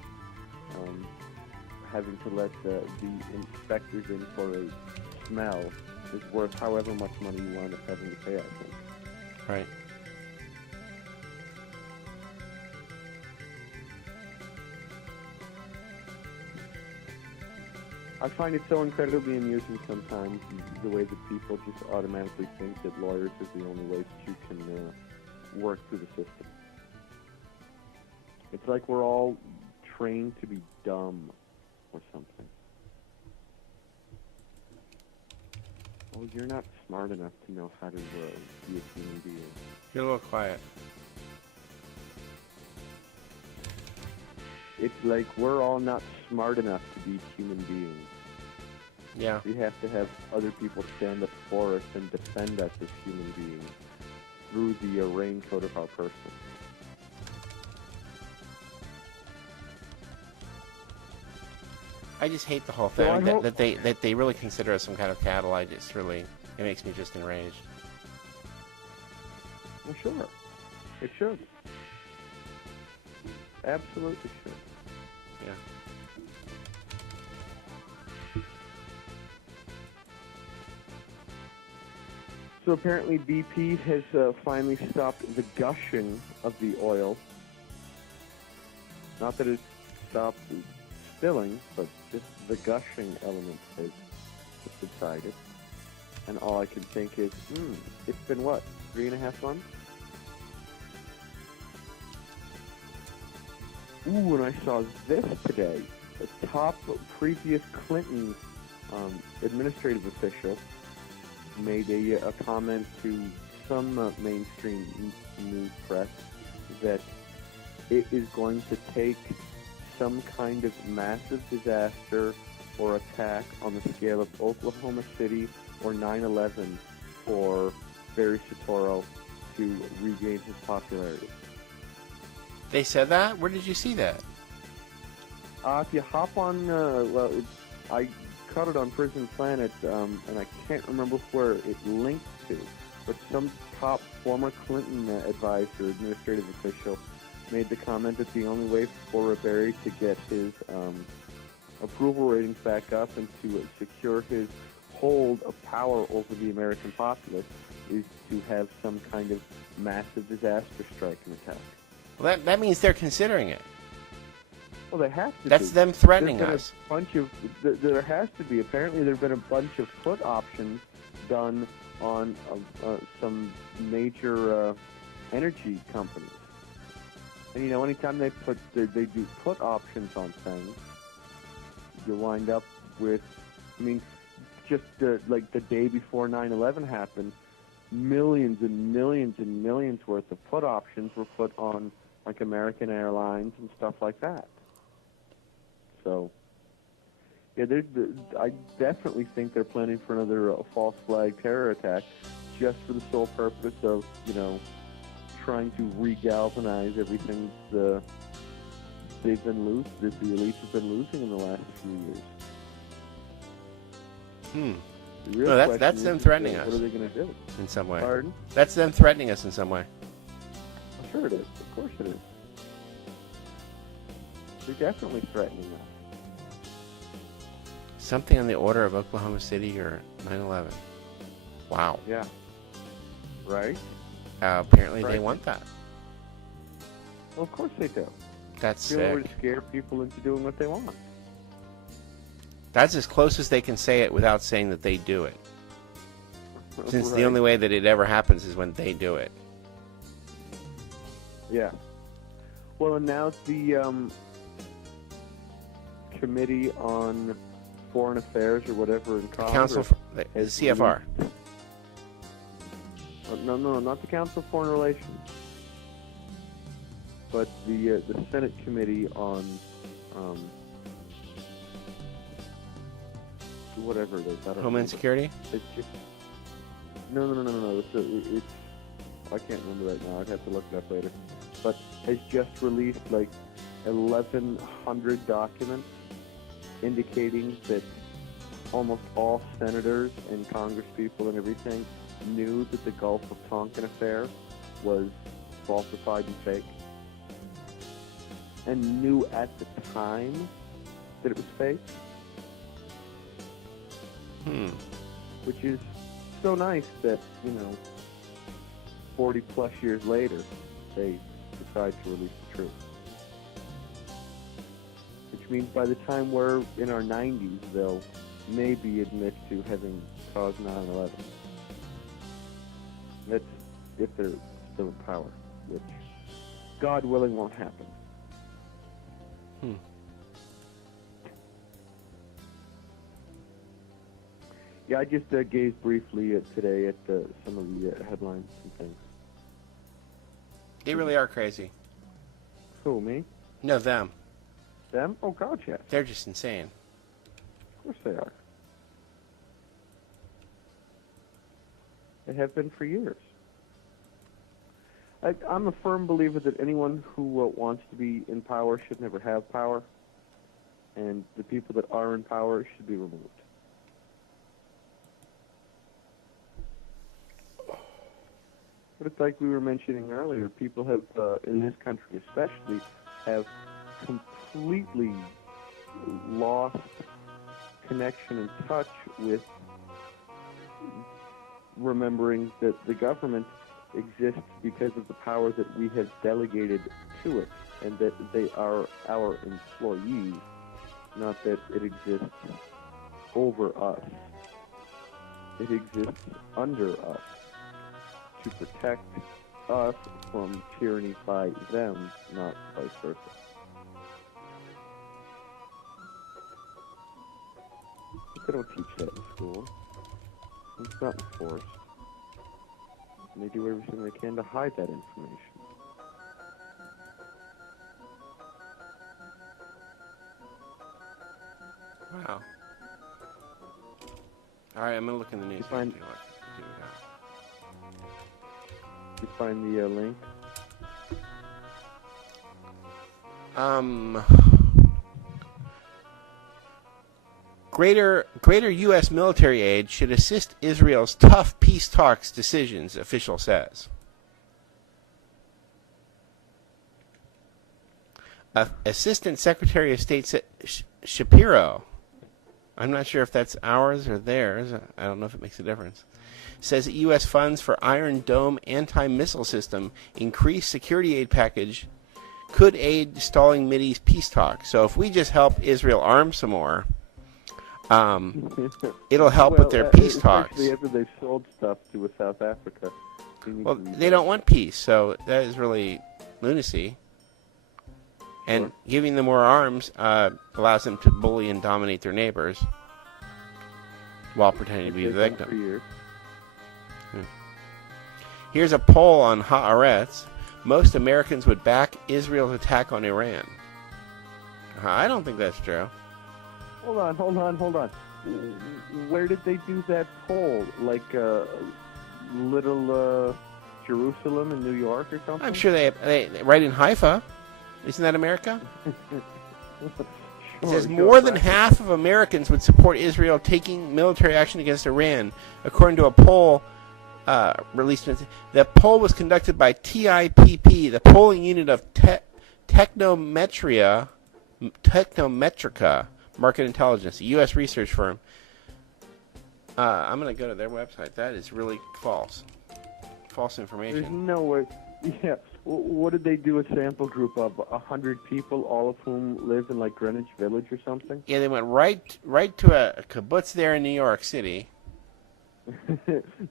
having to let the inspectors in for a smell is worth however much money you wind up having to pay, I think. Right. I find it so incredibly amusing sometimes, the way that people just automatically think that lawyers are the only way that you can work through the system. It's like we're all trained to be dumb or something. Oh, you're not smart enough to know how to be a human being. You're a little quiet. It's like we're all not smart enough to be human beings. Yeah. We have to have other people stand up for us and defend us as human beings through the raincoat of our person. I just hate the whole So thing that they really consider us some kind of cattle. It makes me just enraged. Well, sure. It should. Absolutely should. Yeah. So apparently BP has finally stopped the gushing of the oil. Not that it stopped spilling, but just the gushing element has subsided. And all I can think is, it's been what, 3.5 months? Ooh, and I saw this today. A top previous Clinton administrative official made a comment to some mainstream news press that it is going to take some kind of massive disaster or attack on the scale of Oklahoma City or 9/11 for Barry Soetoro to regain his popularity. They said that? Where did you see that? If you hop on, I caught it on Prison Planet, and I can't remember where it linked to, but some top former Clinton advisor, administrative official, made the comment that the only way for Barry to get his approval ratings back up and to secure his hold of power over the American populace is to have some kind of massive disaster strike and attack. Well, that means they're considering it. Well, they have to. That's them threatening us. There has to be. Apparently, there have been a bunch of put options done on some major energy companies. And anytime they do put options on things, you wind up with. just like the day before 9/11 happened, millions and millions and millions worth of put options were put on like American Airlines and stuff like that. So, yeah, I definitely think they're planning for another false flag terror attack, just for the sole purpose of, trying to re-galvanize everything they've been losing, that the elites have been losing in the last few years. No, that's them threatening us. What are they going to do? In some way. Pardon? That's them threatening us in some way. Well, sure it is. Of course it is. They're definitely threatening us. Something on the order of Oklahoma City or 9/11. Wow. Yeah. Right? Apparently Right. they want that. Well, of course they do. That's They want sick. to scare people into doing what they want. That's as close as they can say it without saying that they do it. Since the only way that it ever happens is when they do it. Yeah. Well, and now the Committee on Foreign Affairs or whatever in Congress. Council for the has CFR. No, not the Council of Foreign Relations, but the Senate Committee on whatever it is. I don't Homeland remember. Security? It's just no. It's I can't remember right now. I'd have to look it up later. But has just released like 1,100 documents indicating that almost all senators and congresspeople and everything knew that the Gulf of Tonkin affair was falsified and fake, and knew at the time that it was fake. Which is so nice that, 40 plus years later, they decide to release the truth. Which means by the time we're in our 90s, they'll maybe admit to having caused 9/11. That's if they're still in power, which, God willing, won't happen. Yeah, I just gazed briefly today at some of the headlines and things. They really are crazy. Who, me? No, them. Them? Oh, God, yes. They're just insane. Of course they are. They have been for years. I'm a firm believer that anyone who wants to be in power should never have power, and the people that are in power should be removed. But it's like we were mentioning earlier, people have, in this country especially, have completely lost connection and touch with remembering that the government exists because of the power that we have delegated to it, and that they are our employees, not that it exists over us. It exists under us, to protect us from tyranny by them, not vice versa. But they don't teach that in school. It's not enforced. And they do everything they can to hide that information. Wow. All right, I'm going to look in the news. find- See what we got. You find the link? Greater U.S. military aid should assist Israel's tough peace talks decisions, official says. Assistant Secretary of State Shapiro, I'm not sure if that's ours or theirs, I don't know if it makes a difference, says that U.S. funds for Iron Dome anti-missile system increased security aid package could aid stalling Mideast peace talks. So if we just help Israel arm some more, it'll help with their peace talks. Especially after they've sold stuff to South Africa. Well, they don't want peace, so that is really lunacy. And Sure. giving them more arms allows them to bully and dominate their neighbors. while pretending to be the They've done it victim. for years. Here's a poll on Haaretz. Most Americans would back Israel's attack on Iran. I don't think that's true. Hold on. Where did they do that poll? Like little Jerusalem in New York or something? I'm sure they right in Haifa. Isn't that America? It says more than half of Americans would support Israel taking military action against Iran, according to a poll released. The poll was conducted by TIPP, the polling unit of Technometrica Market Intelligence, a U.S. research firm. I'm going to go to their website. That is really false. False information. There's no way. Yeah. What did they do? A sample group of 100 people, all of whom live in like Greenwich Village or something? Yeah, they went right to a kibbutz there in New York City.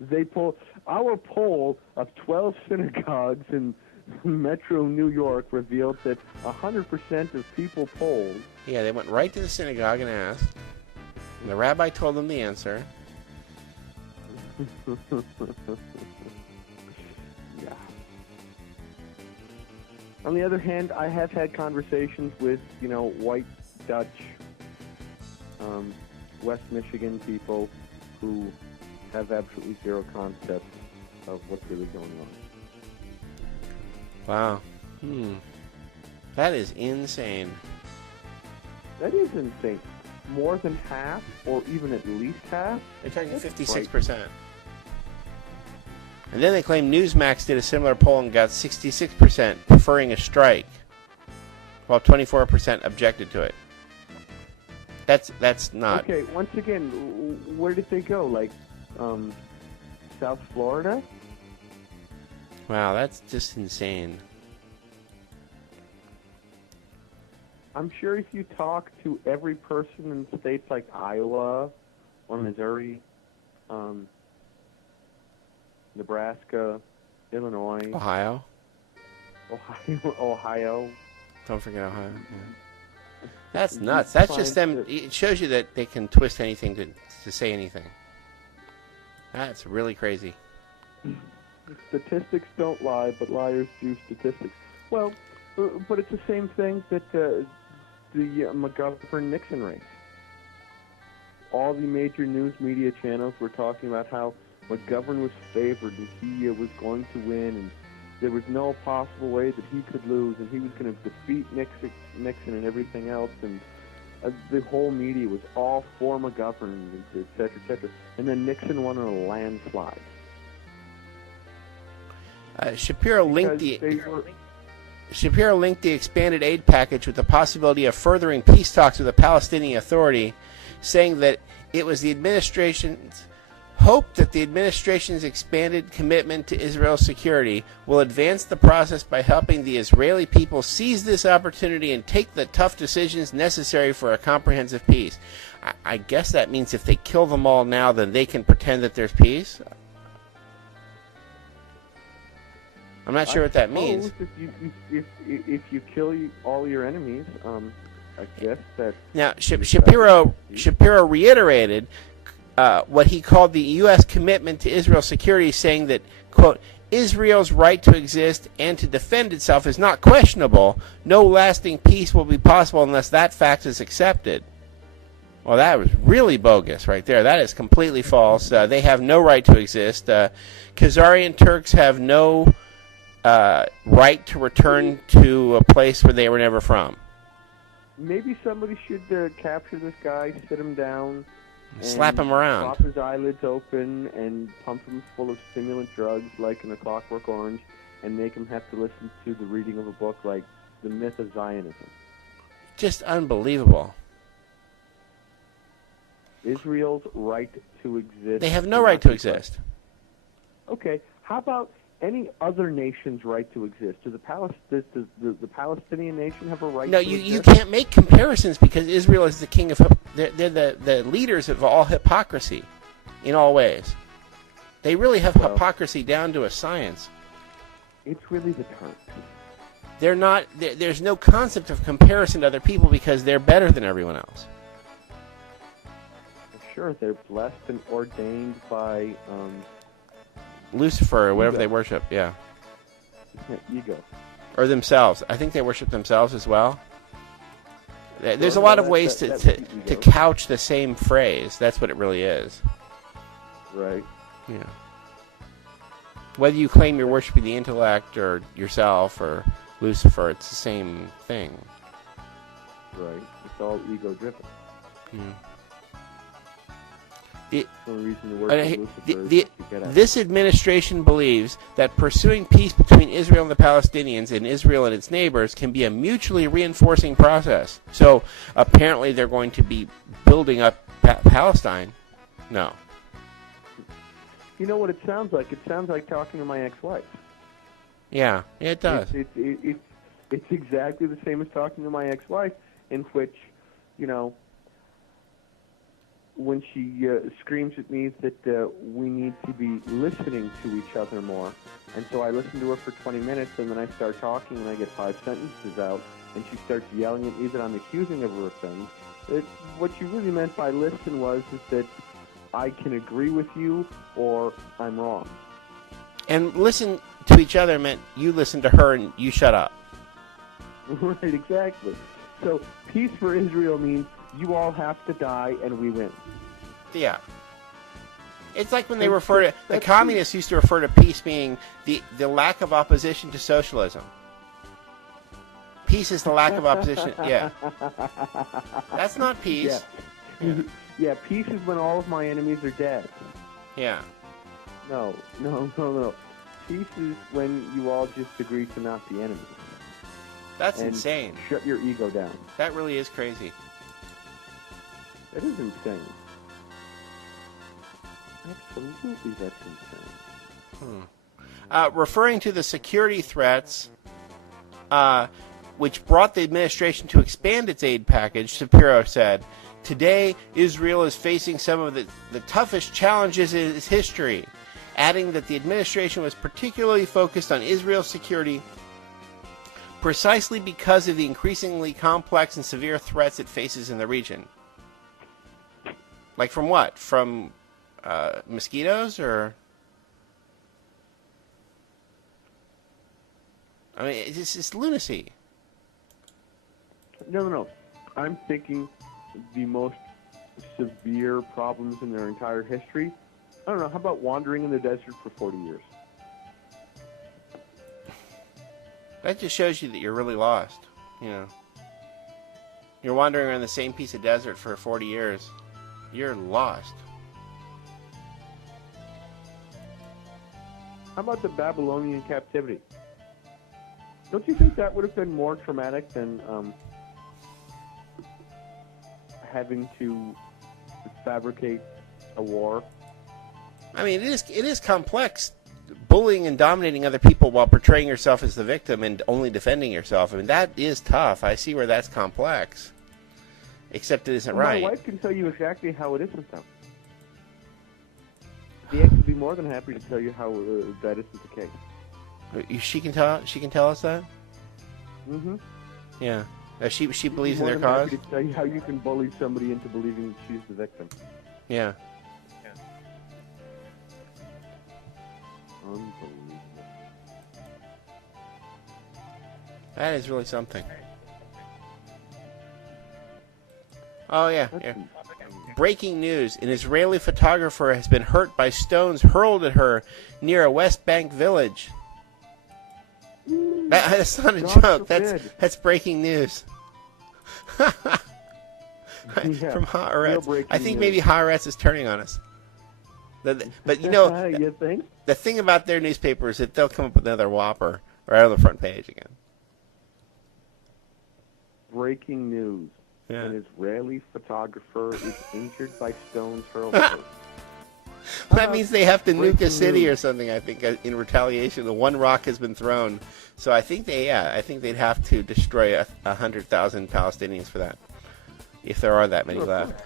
They pulled our poll of 12 synagogues in Metro New York revealed that 100% of people polled. Yeah, they went right to the synagogue and asked. And the rabbi told them the answer. Yeah. On the other hand, I have had conversations with, white Dutch, West Michigan people who have absolutely zero concept of what's really going on. Wow. That is insane. That is insane. More than half, or even at least half? They're talking 56%. And then they claim Newsmax did a similar poll and got 66% preferring a strike, while 24% objected to it. That's not... Okay, once again, where did they go? Like, South Florida? Wow, that's just insane. I'm sure if you talk to every person in states like Iowa or Missouri, Nebraska, Illinois, Ohio. Ohio. Don't forget Ohio. Yeah. That's nuts. That's just them. It shows you that they can twist anything to say anything. That's really crazy. Statistics don't lie, but liars do statistics. Well, but it's the same thing that the McGovern-Nixon race. All the major news media channels were talking about how McGovern was favored and he was going to win, and there was no possible way that he could lose, and he was going to defeat Nixon and everything else, and the whole media was all for McGovern, et cetera, et cetera. And then Nixon won on a landslide. Shapiro linked the expanded aid package with the possibility of furthering peace talks with the Palestinian Authority, saying that it was the administration's hope that the administration's expanded commitment to Israel's security will advance the process by helping the Israeli people seize this opportunity and take the tough decisions necessary for a comprehensive peace. I guess that means if they kill them all now, then they can pretend that there's peace. I'm not sure what that means. If you kill all your enemies, I guess that... Now, Shapiro reiterated what he called the U.S. commitment to Israel's security, saying that, quote, Israel's right to exist and to defend itself is not questionable. No lasting peace will be possible unless that fact is accepted. Well, that was really bogus right there. That is completely false. They have no right to exist. Khazarian Turks have no right to return to a place where they were never from. Maybe somebody should capture this guy, sit him down, and slap him around, pop his eyelids open, and pump him full of stimulant drugs like in A Clockwork Orange, and make him have to listen to the reading of a book like The Myth of Zionism. Just unbelievable. Israel's right to exist. They have no right to exist. Okay, how about any other nation's right to exist? Does the Palestinian nation have a right to exist? No, you can't make comparisons because Israel is the king of... They're the leaders of all hypocrisy in all ways. They really have hypocrisy down to a science. It's really the Turks. They're not... There's no concept of comparison to other people because they're better than everyone else. Sure, they're blessed and ordained by Lucifer, or whatever Ego. they worship, yeah. ego. Or themselves. I think they worship themselves as well. There's a Well, lot of that- ways that to would be ego. couch the same phrase. That's what it really is. Right. Yeah. Whether you claim you're worshiping the intellect or yourself or Lucifer, it's the same thing. Right. It's all ego-driven. Yeah. The only reason to work Uh, with he- Lucifer is the- to get at This administration believes that pursuing peace between Israel and the Palestinians and Israel and its neighbors can be a mutually reinforcing process. So apparently they're going to be building up Palestine. No. You know what it sounds like? It sounds like talking to my ex-wife. Yeah, it does. It's exactly the same as talking to my ex-wife, in which, you know, when she screams at me that we need to be listening to each other more. And so I listen to her for 20 minutes, and then I start talking, and I get 5 sentences out, and she starts yelling at me that I'm accusing of her of things. What she really meant by listen is that I can agree with you, or I'm wrong. And listen to each other meant you listen to her and you shut up. Right, exactly. So peace for Israel means you all have to die and we win. Yeah. It's like when they That's- refer to... The that's communists used to refer to peace being the lack of opposition to socialism. Peace is the lack of opposition. Yeah. That's not peace. Yeah. Yeah, peace is when all of my enemies are dead. Yeah. No. Peace is when you all just agree to not be enemies. That's And insane. Shut your ego down. That really is crazy. That is insane. Absolutely, that's insane. Referring to the security threats, which brought the administration to expand its aid package, Shapiro said, "Today, Israel is facing some of the toughest challenges in its history," adding that the administration was particularly focused on Israel's security precisely because of the increasingly complex and severe threats it faces in the region. Like from what? From mosquitoes, or... I mean, it's just lunacy. No. I'm thinking the most severe problems in their entire history. I don't know, how about wandering in the desert for 40 years? That just shows you that you're really lost. You know, you're wandering around the same piece of desert for 40 years. You're lost. How about the Babylonian captivity? Don't you think that would have been more traumatic than having to fabricate a war? I mean, it is complex, bullying and dominating other people while portraying yourself as the victim and only defending yourself. I mean, that is tough. I see where that's complex. Except it isn't right. My wife can tell you exactly how it isn't, though. The ex would be more than happy to tell you how that isn't the case. She can tell us that? Mm-hmm. Yeah. She believes in More their than cause? happy to tell you how you can bully somebody into believing that she's the victim. Yeah. Unbelievable. That is really something. Oh, yeah. That's Yeah. insane. Breaking news. An Israeli photographer has been hurt by stones hurled at her near a West Bank village. That's not a God joke. forbid. That's breaking news. Yeah, From real Haaretz. breaking I think news. maybe Haaretz is turning on us. But you know, You think? the thing about their newspaper is that they'll come up with another whopper right on the front page again. Breaking news. Yeah. An Israeli photographer is injured by stones hurled at her. That means they have to nuke a Breaking city news. or something, I think, in retaliation. The one rock has been thrown. So I think they'd have to destroy 100,000 Palestinians for that. If there are that many Sure, left.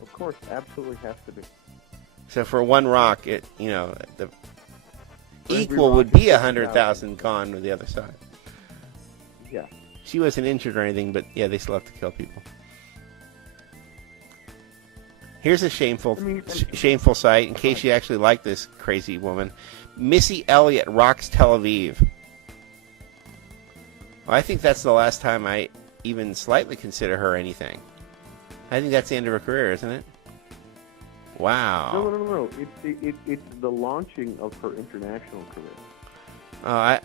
Of course, absolutely has to be. So for one rock, the every equal rock would is be 50,000. 100,000 gone to the other side. Yeah. She wasn't injured or anything, but yeah, they still have to kill people. Here's a shameful sight, in case you actually like this crazy woman. Missy Elliott rocks Tel Aviv. Well, I think that's the last time I even slightly consider her anything. I think that's the end of her career, isn't it? Wow. No. It's the launching of her international career.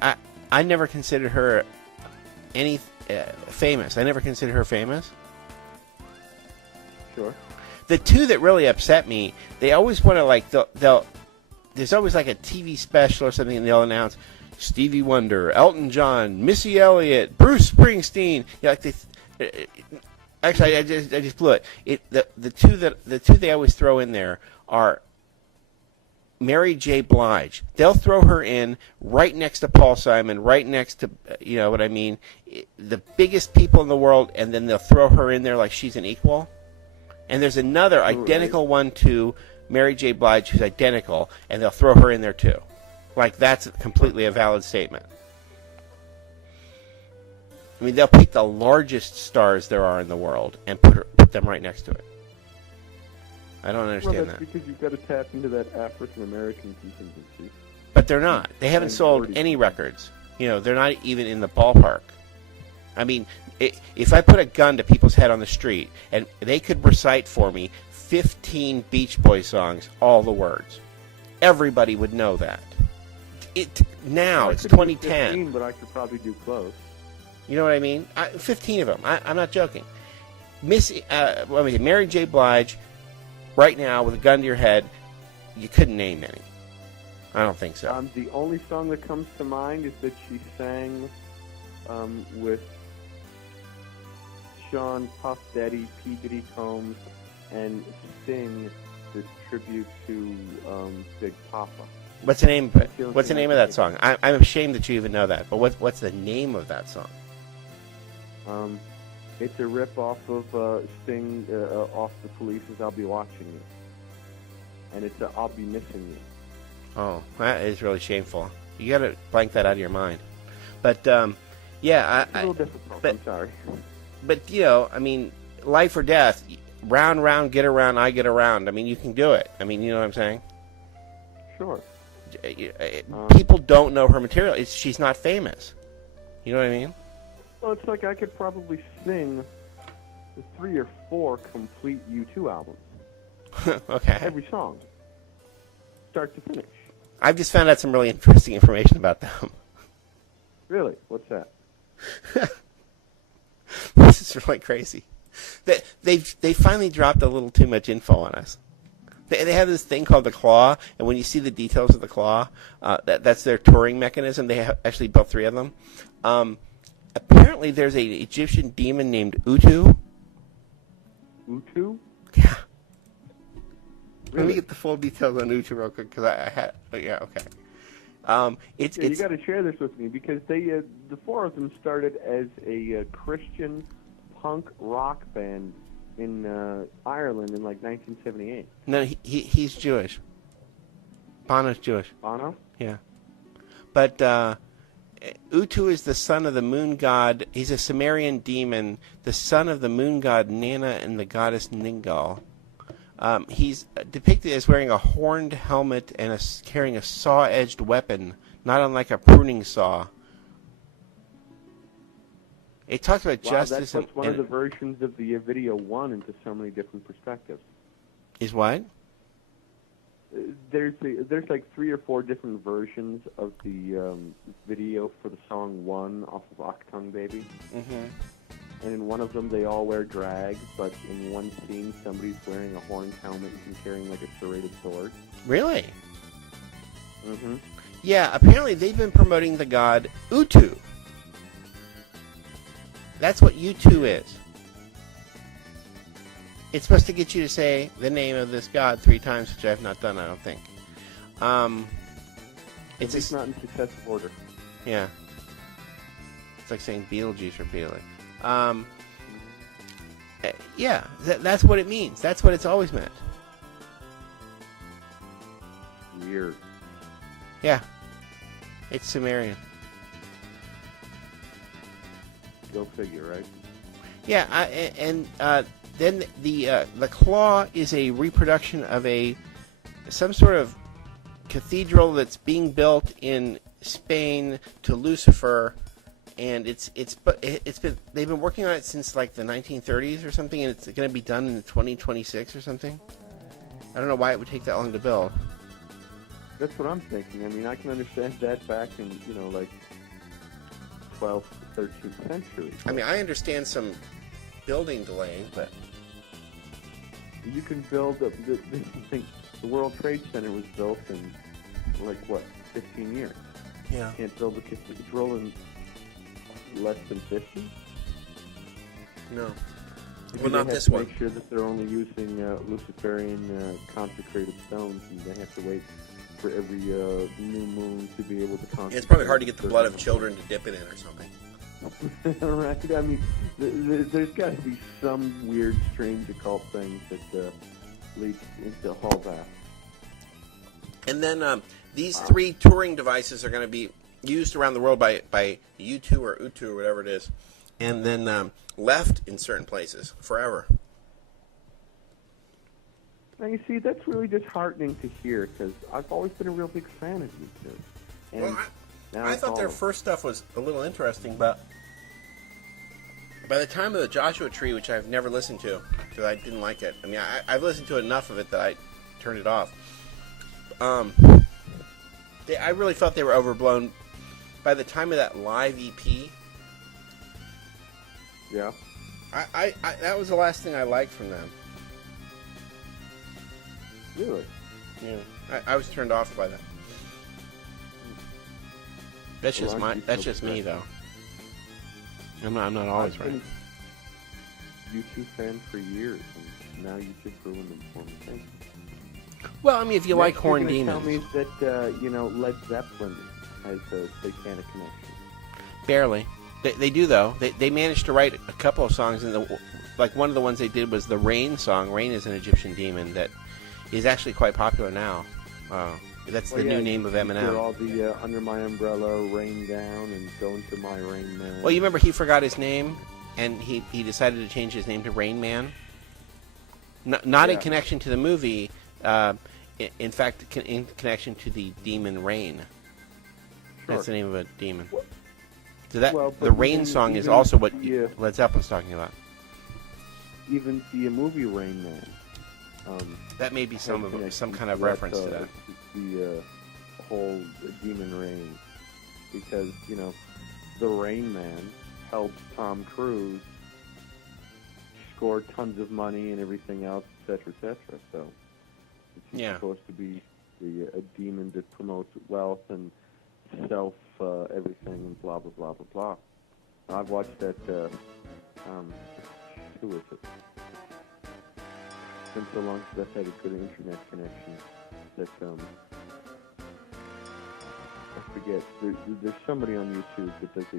I never considered her any famous. I never considered her famous. Sure. The two that really upset me, they always want to like they'll. There's always like a TV special or something, and they'll announce Stevie Wonder, Elton John, Missy Elliott, Bruce Springsteen. Yeah, like they. Actually, I just blew it. The two they always throw in there are Mary J. Blige. They'll throw her in right next to Paul Simon, right next to, you know what I mean, the biggest people in the world, and then they'll throw her in there like she's an equal. And there's another identical one to Mary J. Blige who's identical, and they'll throw her in there too. Like that's completely a valid statement. I mean, they'll pick the largest stars there are in the world and put them right next to it. I don't understand that's that. Because you've got to tap into that African American contingency. But they're not. They haven't sold any records. You know, they're not even in the ballpark. I mean, if I put a gun to people's head on the street and they could recite for me 15 Beach Boys songs, all the words, everybody would know that. Now it's 2010. 15, but I could probably do close. You know what I mean? 15 of them. I'm not joking. Mary J. Blige, right now, with a gun to your head, you couldn't name any. I don't think so. The only song that comes to mind is that she sang with Sean Puff Daddy, P. Diddy Combs, and Sting this tribute to Big Papa. What's the name of it? What's the name of that song? I'm ashamed that you even know that. But what's the name of that song? It's a rip off of Sting off the Police's "I'll Be Watching You," and it's "I'll Be Missing You." Oh, that is really shameful. You got to blank that out of your mind. But yeah, it's a little difficult. I'm sorry. But you know, I mean, life or death, round, get around, I get around. I mean, you can do it. I mean, you know what I'm saying? Sure. People don't know her material. She's not famous. You know what I mean? Well, it's like I could probably sing 3 or 4 complete U2 albums. Okay. Every song. Start to finish. I've just found out some really interesting information about them. Really? What's that? This is really crazy. They finally dropped a little too much info on us. They have this thing called the Claw, and when you see the details of the Claw, that's their touring mechanism. They have actually built 3 of them. Apparently, there's an Egyptian demon named Utu. Utu? Yeah. Really? Let me get the full details on Utu real quick, because I had... Yeah, okay. You got to share this with me, because the 4 of them started as a Christian punk rock band in Ireland in like 1978. No, he's Jewish. Bono's Jewish. Bono? Yeah. But Utu is the son of the moon god. He's a Sumerian demon, the son of the moon god Nana and the goddess Ningal. He's depicted as wearing a horned helmet and carrying a saw-edged weapon, not unlike a pruning saw. It talks about justice. That puts one of the versions of the video 1 into so many different perspectives. Is what? There's like 3 or 4 different versions of the video for the song 1 off of Octung Baby. Mm-hmm. And in one of them, they all wear drag, but in one scene, somebody's wearing a horned helmet and carrying like a serrated sword. Really? Mm-hmm. Yeah, apparently they've been promoting the god Utu. That's what U2 is. It's supposed to get you to say the name of this god 3 times, which I have not done, I don't think. It's not in successive order. Yeah. It's like saying Beetlejuice repeatedly. Yeah, that's what it means. That's what it's always meant. Weird. Yeah. It's Sumerian. Go figure, right? Yeah, then the claw is a reproduction of some sort of cathedral that's being built in Spain to Lucifer, and they've been working on it since like the 1930s or something, and it's going to be done in 2026 or something. I don't know why it would take that long to build. That's what I'm thinking. I mean, I can understand that back in, like 12th, 13th century. I mean, I understand some building delays, but you can build the World Trade Center was built in, 15 years. Yeah. You can't build a cathedral in less than 50? No. Maybe Well, not they have this to one. Make sure that they're only using Luciferian consecrated stones, and they have to wait for every new moon to be able to consecrate. It's probably hard to get the blood of children to dip it in or something. Right. I mean, there's got to be some weird, strange occult things that leads into all that. And then these 3 touring devices are going to be used around the world by U2 or U2 or whatever it is, and then left in certain places forever. Now, you see, that's really disheartening to hear, because I've always been a real big fan of U2. And well, I thought their first stuff was a little interesting, but by the time of the Joshua Tree, which I've never listened to, because I didn't like it. I mean, I've listened to enough of it that I turned it off. I really felt they were overblown. By the time of that live EP, yeah, I that was the last thing I liked from them. Really? Yeah, I was turned off by that. That's just me, though. I'm not always right. U2 fan for years, and now you just ruined them for me. Thank you. Well, I mean, if you like Horn Demons. Demons. Tell me that Led Zeppelin has a satanic connection. Barely. They do, though. They managed to write a couple of songs, and one of the ones they did was the Rain song. Rain is an Egyptian demon that is actually quite popular now. That's the new name of Eminem. All the Under My Umbrella, Rain Down, and Go Into My Rain Man. Well, you remember he forgot his name, and he decided to change his name to Rain Man? Not in connection to the movie, in fact, in connection to the demon Rain. Sure. That's the name of a demon. So the Rain song is also what Led Zeppelin's talking about. Even the movie Rain Man. That may be some kind of reference to that. The whole demon Rain, because the Rain Man helped Tom Cruise score tons of money and everything else, etc., etc. So it's supposed to be a demon that promotes wealth and self everything and blah blah blah blah blah. I've watched that. Who is it? It's been so long since I've had a good internet connection that I forget. There's somebody on YouTube that does a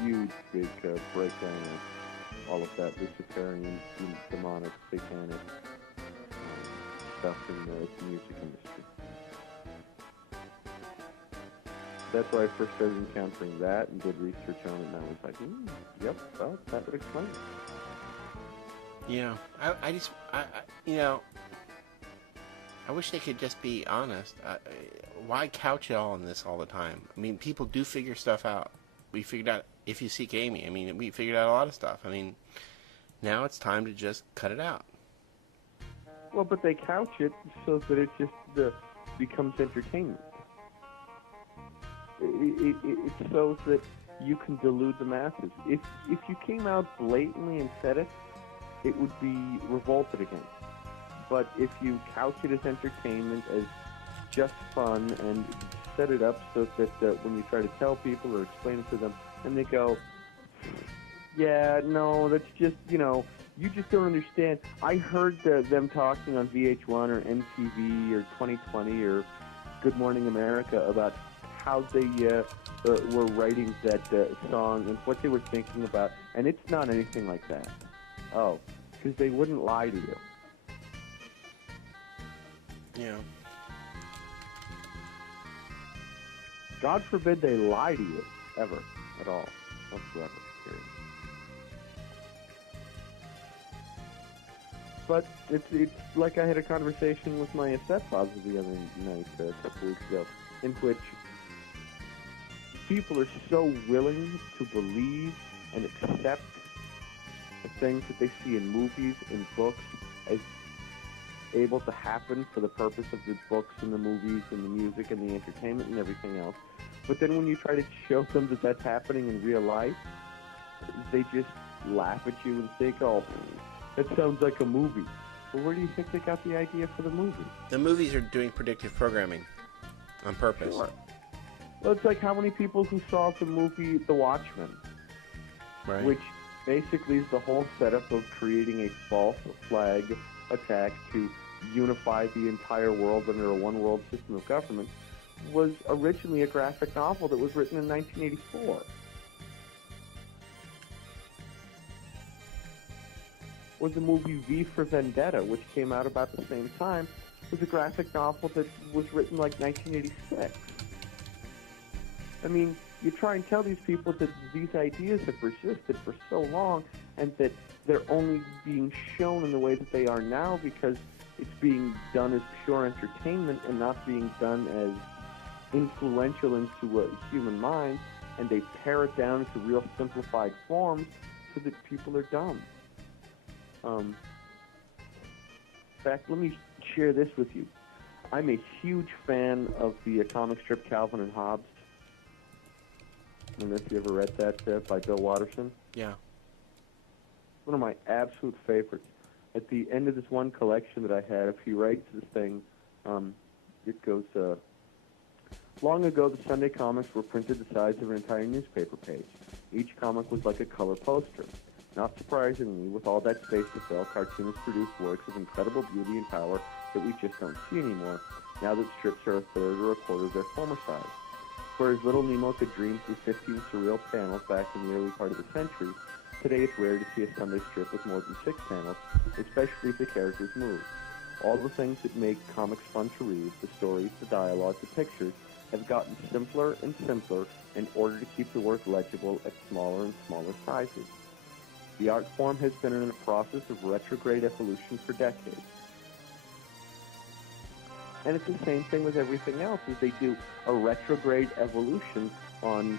huge big breakdown of all of that Luciferian, demonic, satanic stuff in the music industry. That's why I first started encountering that and did research on it, and I was like, yep, well, that would explain it. Yeah, I wish they could just be honest. Why couch it all on this all the time? I mean, people do figure stuff out. We figured out, if you seek Amy, I mean, we figured out a lot of stuff. I mean, now it's time to just cut it out. Well, but they couch it so that it just becomes entertainment. It's so that you can delude the masses. If you came out blatantly and said it, it would be revolted against. But if you couch it as entertainment, as just fun, and set it up so that when you try to tell people or explain it to them, and they go, yeah, no, that's just, you just don't understand. I heard them talking on VH1 or MTV or 2020 or Good Morning America about how they were writing that song and what they were thinking about, and it's not anything like that. Oh, because they wouldn't lie to you. Yeah. God forbid they lie to you, ever, at all, whatsoever. Period. But it's like I had a conversation with my stepfather the other night, a couple weeks ago, in which people are so willing to believe and accept the things that they see in movies, in books, as able to happen for the purpose of the books and the movies and the music and the entertainment and everything else. But then when you try to show them that that's happening in real life, they just laugh at you and think, oh, that sounds like a movie. Well, where do you think they got the idea for the movie? The movies are doing predictive programming on purpose. Sure. Well, it's like how many people who saw the movie The Watchmen, Right. which basically is the whole setup of creating a false flag attack to unify the entire world under a one-world system of government, was originally a graphic novel that was written in 1984. Or the movie V for Vendetta, which came out about the same time, was a graphic novel that was written like 1986. I mean, you try and tell these people that these ideas have persisted for so long and that they're only being shown in the way that they are now because it's being done as pure entertainment and not being done as influential into a human mind, and they pare it down into real simplified forms so that people are dumb. In fact, let me share this with you. I'm a huge fan of the comic strip Calvin and Hobbes. I don't know if you ever read that by Bill Watterson. Yeah. One of my absolute favorites. At the end of this one collection that I had, if he writes this thing, it goes, long ago the Sunday comics were printed the size of an entire newspaper page. Each comic was like a color poster. Not surprisingly, with all that space to fill, cartoonists produced works of incredible beauty and power that we just don't see anymore, now that strips are a third or a quarter of their former size. Whereas little Nemo could dream through 15 surreal panels back in the early part of the century, today it's rare to see a Sunday strip with more than 6 panels, especially if the characters move. All the things that make comics fun to read, the stories, the dialogue, the pictures, have gotten simpler and simpler in order to keep the work legible at smaller and smaller sizes. The art form has been in a process of retrograde evolution for decades. And it's the same thing with everything else, is they do a retrograde evolution on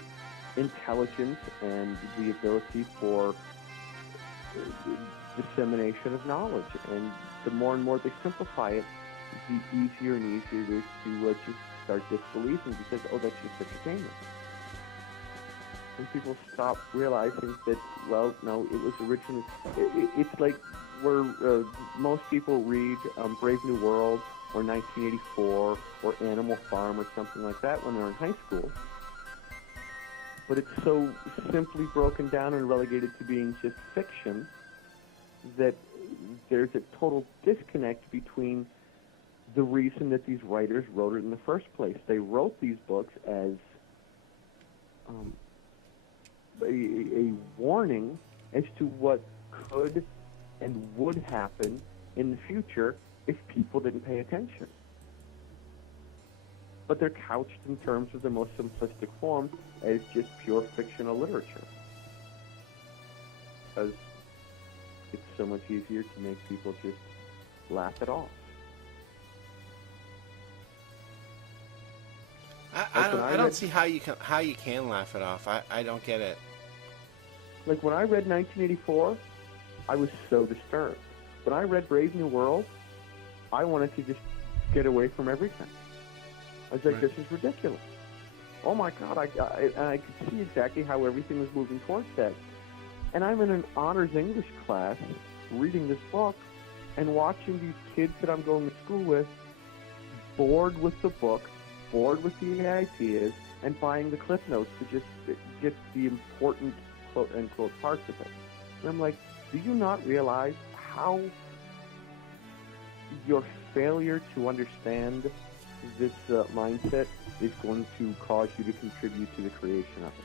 intelligence and the ability for dissemination of knowledge. And the more and more they simplify it, the easier and easier it is to just start disbelieving because, oh, that's just entertainment. And people stop realizing that, well, no, it was originally... It's like where most people read Brave New World or 1984 or Animal Farm or something like that when they're in high school. But it's so simply broken down and relegated to being just fiction that there's a total disconnect between the reason that these writers wrote it in the first place. They wrote these books as a warning as to what could and would happen in the future if people didn't pay attention. But they're couched in terms of the most simplistic form as just pure fictional literature. Because it's so much easier to make people just laugh it off. I don't see how you can laugh it off. I don't get it. Like when I read 1984, I was so disturbed. When I read Brave New World, I wanted to just get away from everything. I was like, This is ridiculous. Oh my God, I could see exactly how everything was moving towards that. And I'm in an honors English class reading this book and watching these kids that I'm going to school with bored with the book, bored with the ideas, and buying the clip notes to just get the important quote-unquote parts of it. And I'm like, do you not realize how your failure to understand this mindset is going to cause you to contribute to the creation of it?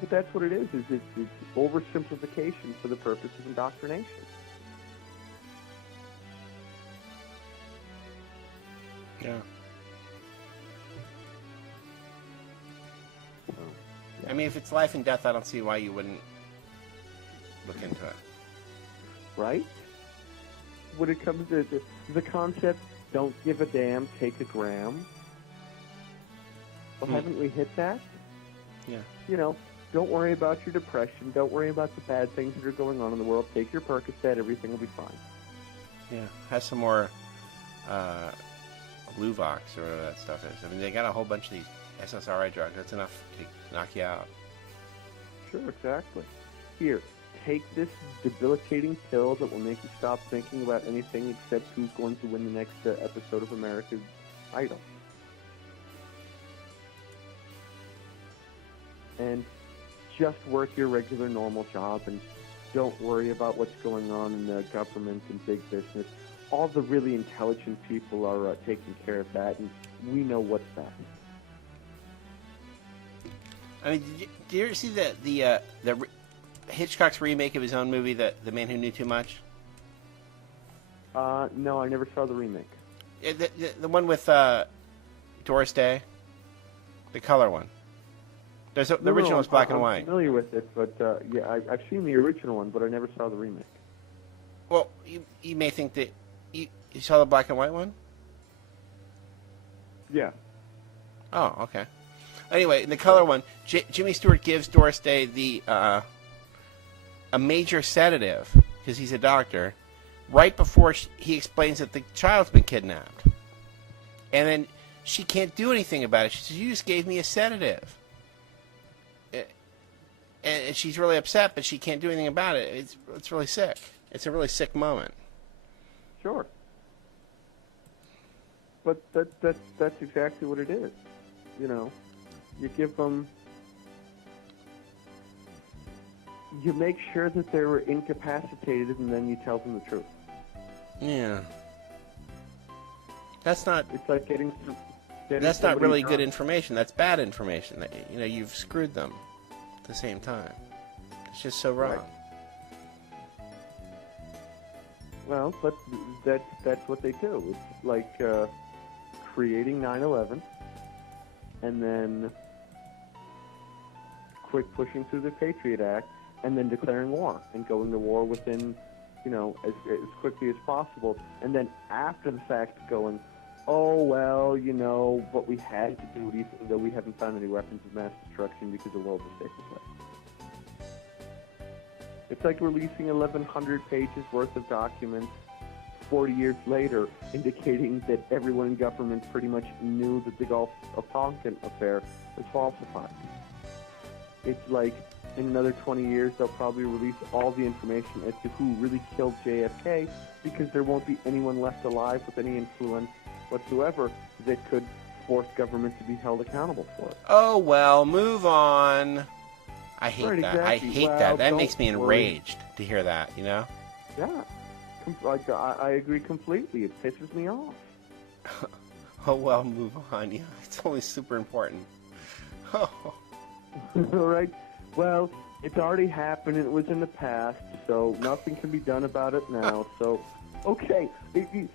But that's what it is it's oversimplification for the purpose of indoctrination. Yeah. So, yeah. I mean, if it's life and death, I don't see why you wouldn't look into it. Right? When it comes to the concept, don't give a damn, take a gram. Well, haven't we hit that? Yeah. You know, don't worry about your depression. Don't worry about the bad things that are going on in the world. Take your Percocet. Everything will be fine. Yeah. Have some more Luvox or whatever that stuff is. I mean, they got a whole bunch of these SSRI drugs. That's enough to knock you out. Sure, exactly. Here, take this debilitating pill that will make you stop thinking about anything except who's going to win the next episode of America's Idol. And just work your regular normal job and don't worry about what's going on in the government and big business. All the really intelligent people are taking care of that, and we know what's best. I mean, did you ever see the Hitchcock's remake of his own movie, The Man Who Knew Too Much? No, I never saw the remake. The one with Doris Day, the color one. The original was black and white. I'm familiar with it, but yeah, I've seen the original one, but I never saw the remake. Well, you may think that you saw the black and white one. Yeah. Oh, okay. Anyway, in the color one, Jimmy Stewart gives Doris Day a major sedative because he's a doctor, right before he explains that the child's been kidnapped, and then she can't do anything about it. She says, "You just gave me a sedative," and she's really upset, but she can't do anything about it. It's really sick. It's a really sick moment. Sure. But that's exactly what it is. You know, you give them, you make sure that they were incapacitated, and then you tell them the truth. Yeah. That's not. It's like getting That's not really good information. That's bad information. You know, you've screwed them at the same time. It's just so wrong. Right. Well, but that's what they do. It's like creating 9/11 and then quick pushing through the Patriot Act and then declaring war and going to war within, you know, as quickly as possible. And then after the fact going, oh, well, you know, but we had to do it even though we haven't found any weapons of mass destruction because the world is safe place. It's like releasing 1,100 pages worth of documents 40 years later, indicating that everyone in government pretty much knew that the Gulf of Tonkin affair was falsified. It's like in another 20 years, they'll probably release all the information as to who really killed JFK because there won't be anyone left alive with any influence whatsoever that could force government to be held accountable for it. Oh, well, move on. I hate Right, that. exactly. I hate Well, that. That don't makes me enraged to hear that, you know? Yeah. Like, I agree completely. It pisses me off. Oh, well, move on. Yeah, it's only super important. Oh. All right. Well, it's already happened. It was in the past, so nothing can be done about it now. So, okay. The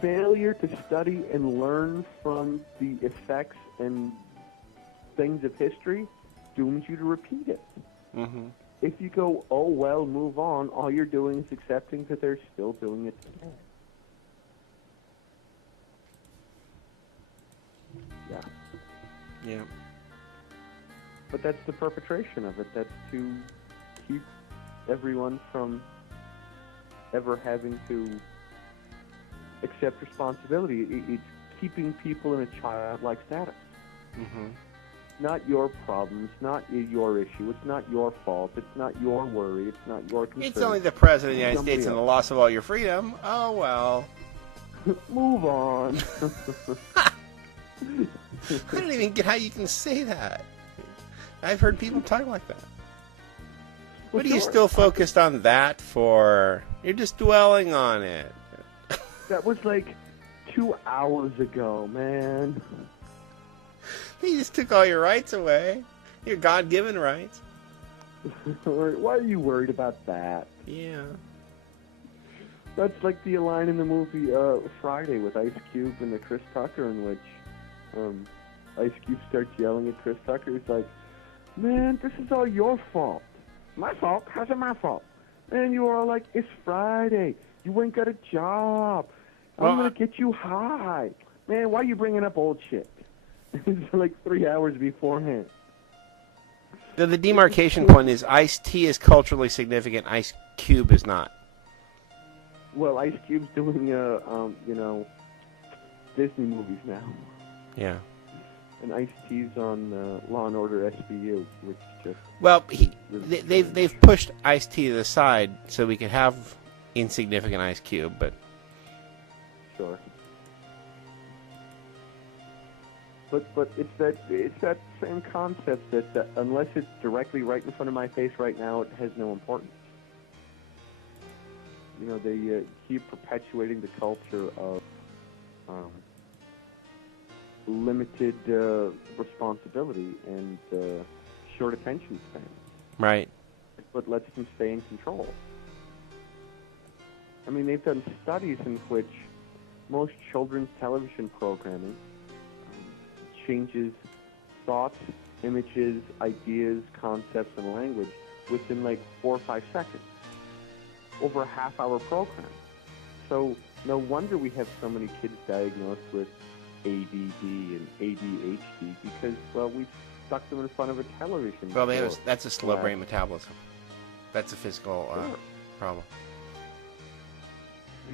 failure to study and learn from the effects and things of history dooms you to repeat it. Mm-hmm. If you go, oh, well, move on, all you're doing is accepting that they're still doing it today. Yeah. Yeah. But that's the perpetration of it. That's to keep everyone from ever having to accept responsibility. It's keeping people in a childlike status. Mm-hmm. Not your problems, not your issue. It's not your fault. It's not your worry. It's not your concern. It's only the President of the United Somebody States and the else. loss of all your freedom. Oh, well. Move on. I don't even get how you can say that. I've heard people talk like that. What are you still focused on that for? You're just dwelling on it. That was like 2 hours ago, man. He just took all your rights away. Your God-given rights. Why are you worried about that? Yeah. That's like the line in the movie Friday with Ice Cube and Chris Tucker, in which Ice Cube starts yelling at Chris Tucker. He's like, man, this is all your fault. My fault? How's it my fault? And you are like, it's Friday. You ain't got a job. Well, I'm going to get you high. Man, why are you bringing up old shit? It's like 3 hours beforehand. The demarcation point is iced tea is culturally significant. Ice Cube is not. Well, Ice Cube's doing, Disney movies now. Yeah. And Ice-T's on Law and Order SVU, which just... Well, really they've pushed Ice Tea to the side so we could have insignificant Ice Cube, but... Sure. But it's that same concept that unless it's directly right in front of my face right now, it has no importance. You know, they keep perpetuating the culture of limited responsibility and short attention span. Right. But lets them stay in control. I mean, they've done studies in which most children's television programming changes thoughts, images, ideas, concepts, and language within like 4 or 5 seconds over a half-hour program. So no wonder we have so many kids diagnosed with ADD and ADHD because, well, we stuck them in front of a television. Well, that's a slow brain metabolism. That's a physical problem.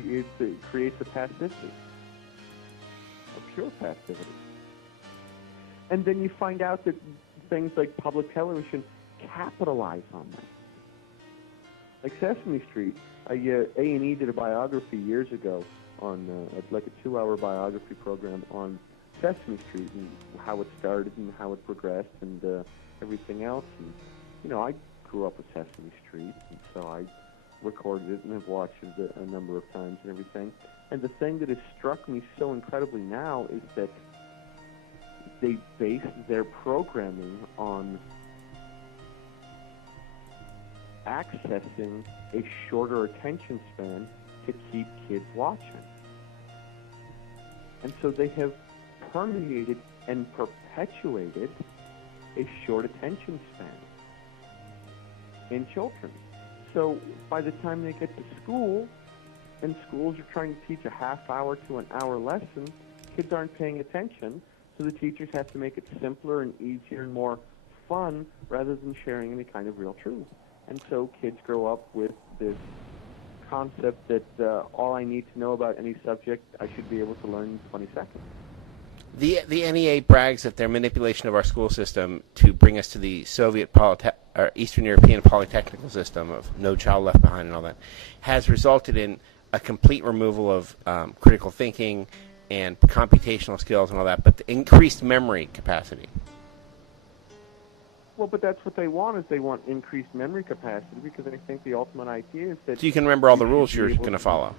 It creates a passivity, a pure passivity. And then you find out that things like public television capitalize on that. Like Sesame Street, A&E did a biography years ago on like a 2-hour biography program on Sesame Street and how it started and how it progressed and everything else. And you know, I grew up with Sesame Street, and so I recorded it and have watched it a number of times and everything. And the thing that has struck me so incredibly now is that they base their programming on accessing a shorter attention span to keep kids watching. And so they have permeated and perpetuated a short attention span in children. So by the time they get to school, and schools are trying to teach a half-hour to an hour lesson, kids aren't paying attention, so the teachers have to make it simpler and easier and more fun rather than sharing any kind of real truth. And so kids grow up with this concept that all I need to know about any subject, I should be able to learn in 20 seconds. The NEA brags that their manipulation of our school system to bring us to the Soviet or Eastern European polytechnical system of no child left behind and all that has resulted in a complete removal of critical thinking and computational skills and all that, but the increased memory capacity. Well, but that's what they want, is they want increased memory capacity, because I think the ultimate idea is that... So you can remember all the rules you're going to follow.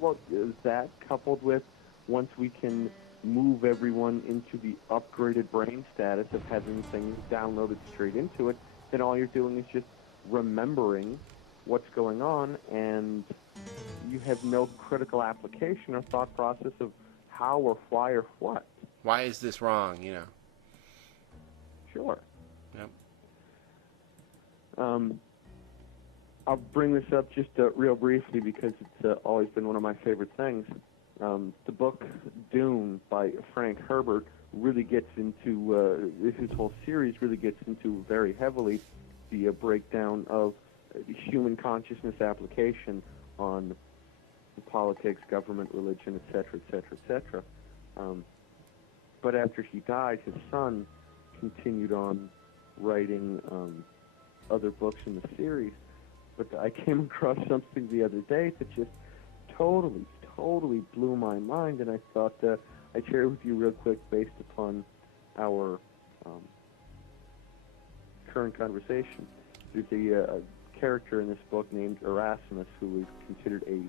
Well, is that coupled with once we can move everyone into the upgraded brain status of having things downloaded straight into it, then all you're doing is just remembering what's going on, and you have no critical application or thought process of how or why or what. Why is this wrong, you know? Sure. Yep. I'll bring this up just real briefly because it's always been one of my favorite things. The book Dune by Frank Herbert really gets into, his whole series really gets into very heavily the breakdown of human consciousness application on politics, government, religion, etc., etc., etc. But after he died, his son continued on writing other books in the series. But I came across something the other day that just totally blew my mind, and I thought I'd share it with you real quick based upon our current conversation. There's a character in this book named Erasmus who is considered a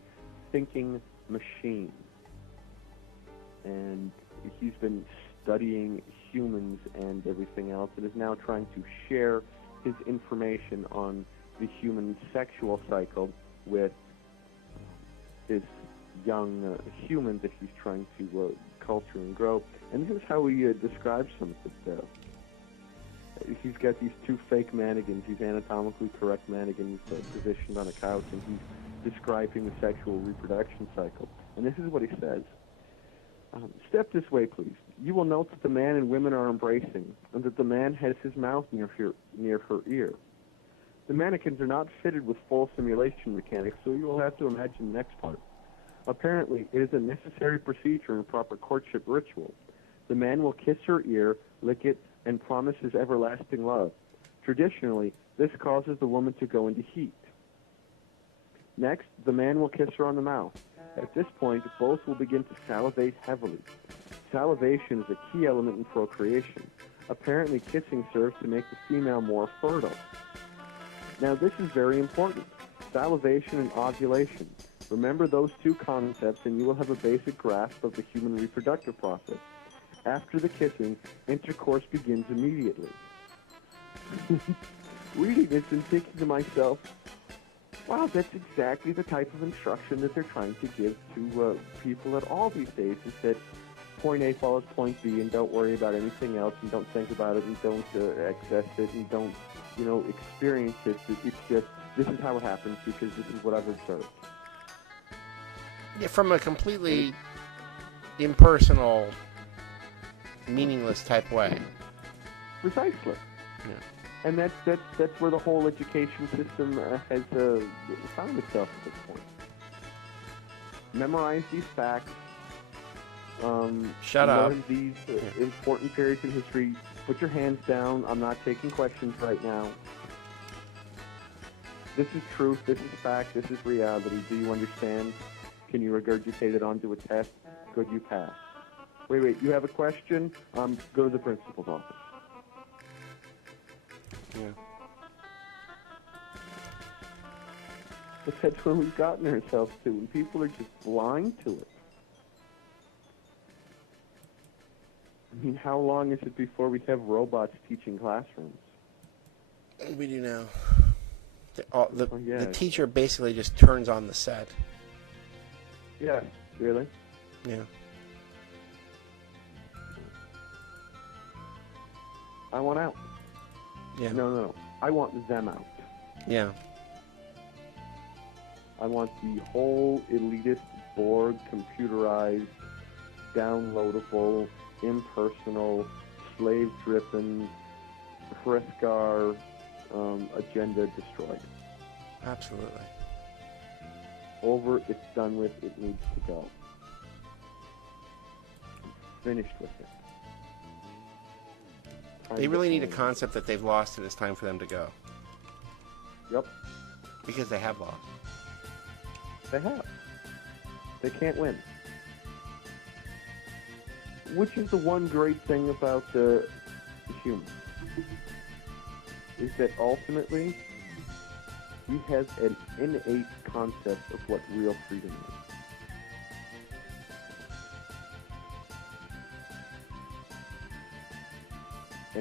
thinking machine. And he's been studying humans and everything else, and is now trying to share his information on the human sexual cycle with this young human that he's trying to culture and grow. And this is how he describes some of it. he's got these two fake mannequins, these anatomically correct mannequins positioned on a couch, and he's describing the sexual reproduction cycle. And this is what he says. Step this way, please. You will note that the man and women are embracing, and that the man has his mouth near her ear. The mannequins are not fitted with full simulation mechanics, so you will have to imagine the next part. Apparently, it is a necessary procedure in proper courtship ritual. The man will kiss her ear, lick it, and promise his everlasting love. Traditionally, this causes the woman to go into heat. Next, the man will kiss her on the mouth. At this point, both will begin to salivate heavily. Salivation is a key element in procreation. Apparently, kissing serves to make the female more fertile. Now, this is very important. Salivation and ovulation. Remember those two concepts, and you will have a basic grasp of the human reproductive process. After the kissing, intercourse begins immediately. Reading this and thinking to myself, wow, that's exactly the type of instruction that they're trying to give to people at all these days, is that point A follows point B, and don't worry about anything else, and don't think about it, and don't access it, and don't, experience it. It's just, this is how it happens because this is what I've observed. Yeah, from a completely impersonal, meaningless type way. Precisely. Yeah. And that's where the whole education system has found itself at this point. Memorize these facts. Shut up. Learn these important periods in history. Put your hands down. I'm not taking questions right now. This is truth. This is fact. This is reality. Do you understand? Can you regurgitate it onto a test? Good, you pass. Wait. You have a question? Go to the principal's office. Yeah. But that's where we've gotten ourselves to, and people are just blind to it. I mean, how long is it before we have robots teaching classrooms? We do now. Yeah. The teacher basically just turns on the set. Yeah, really? Yeah. I want out. Yeah. No. I want them out. Yeah. I want the whole elitist, Borg, computerized, downloadable, impersonal, slave-driven, Frescar agenda destroyed. Absolutely. Over, it's done with, it needs to go. Finished with it. They really need a concept that they've lost, and it's time for them to go. Yep. Because they have lost. They have. They can't win. Which is the one great thing about the human, is that ultimately he has an innate concept of what real freedom is.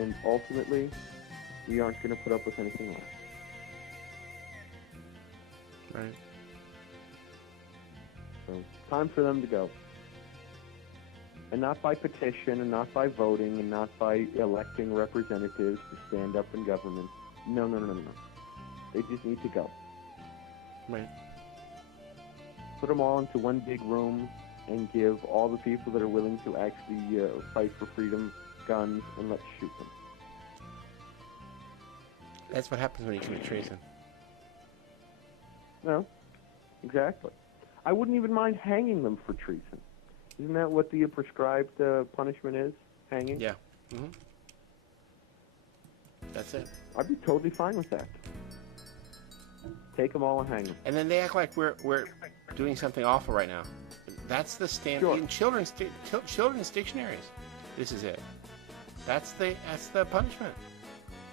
And ultimately, we aren't going to put up with anything less. Right. So, time for them to go. And not by petition, and not by voting, and not by electing representatives to stand up in government. No. They just need to go. Right. Put them all into one big room and give all the people that are willing to actually fight for freedom guns, and let's shoot them. That's what happens when you commit treason. No, exactly. I wouldn't even mind hanging them for treason. Isn't that what the prescribed punishment is? Hanging? Yeah. Mm-hmm. That's it. I'd be totally fine with that. Take them all and hang them. And then they act like we're doing something awful right now. That's the standard Sure. in children's dictionaries. This is it. That's the punishment.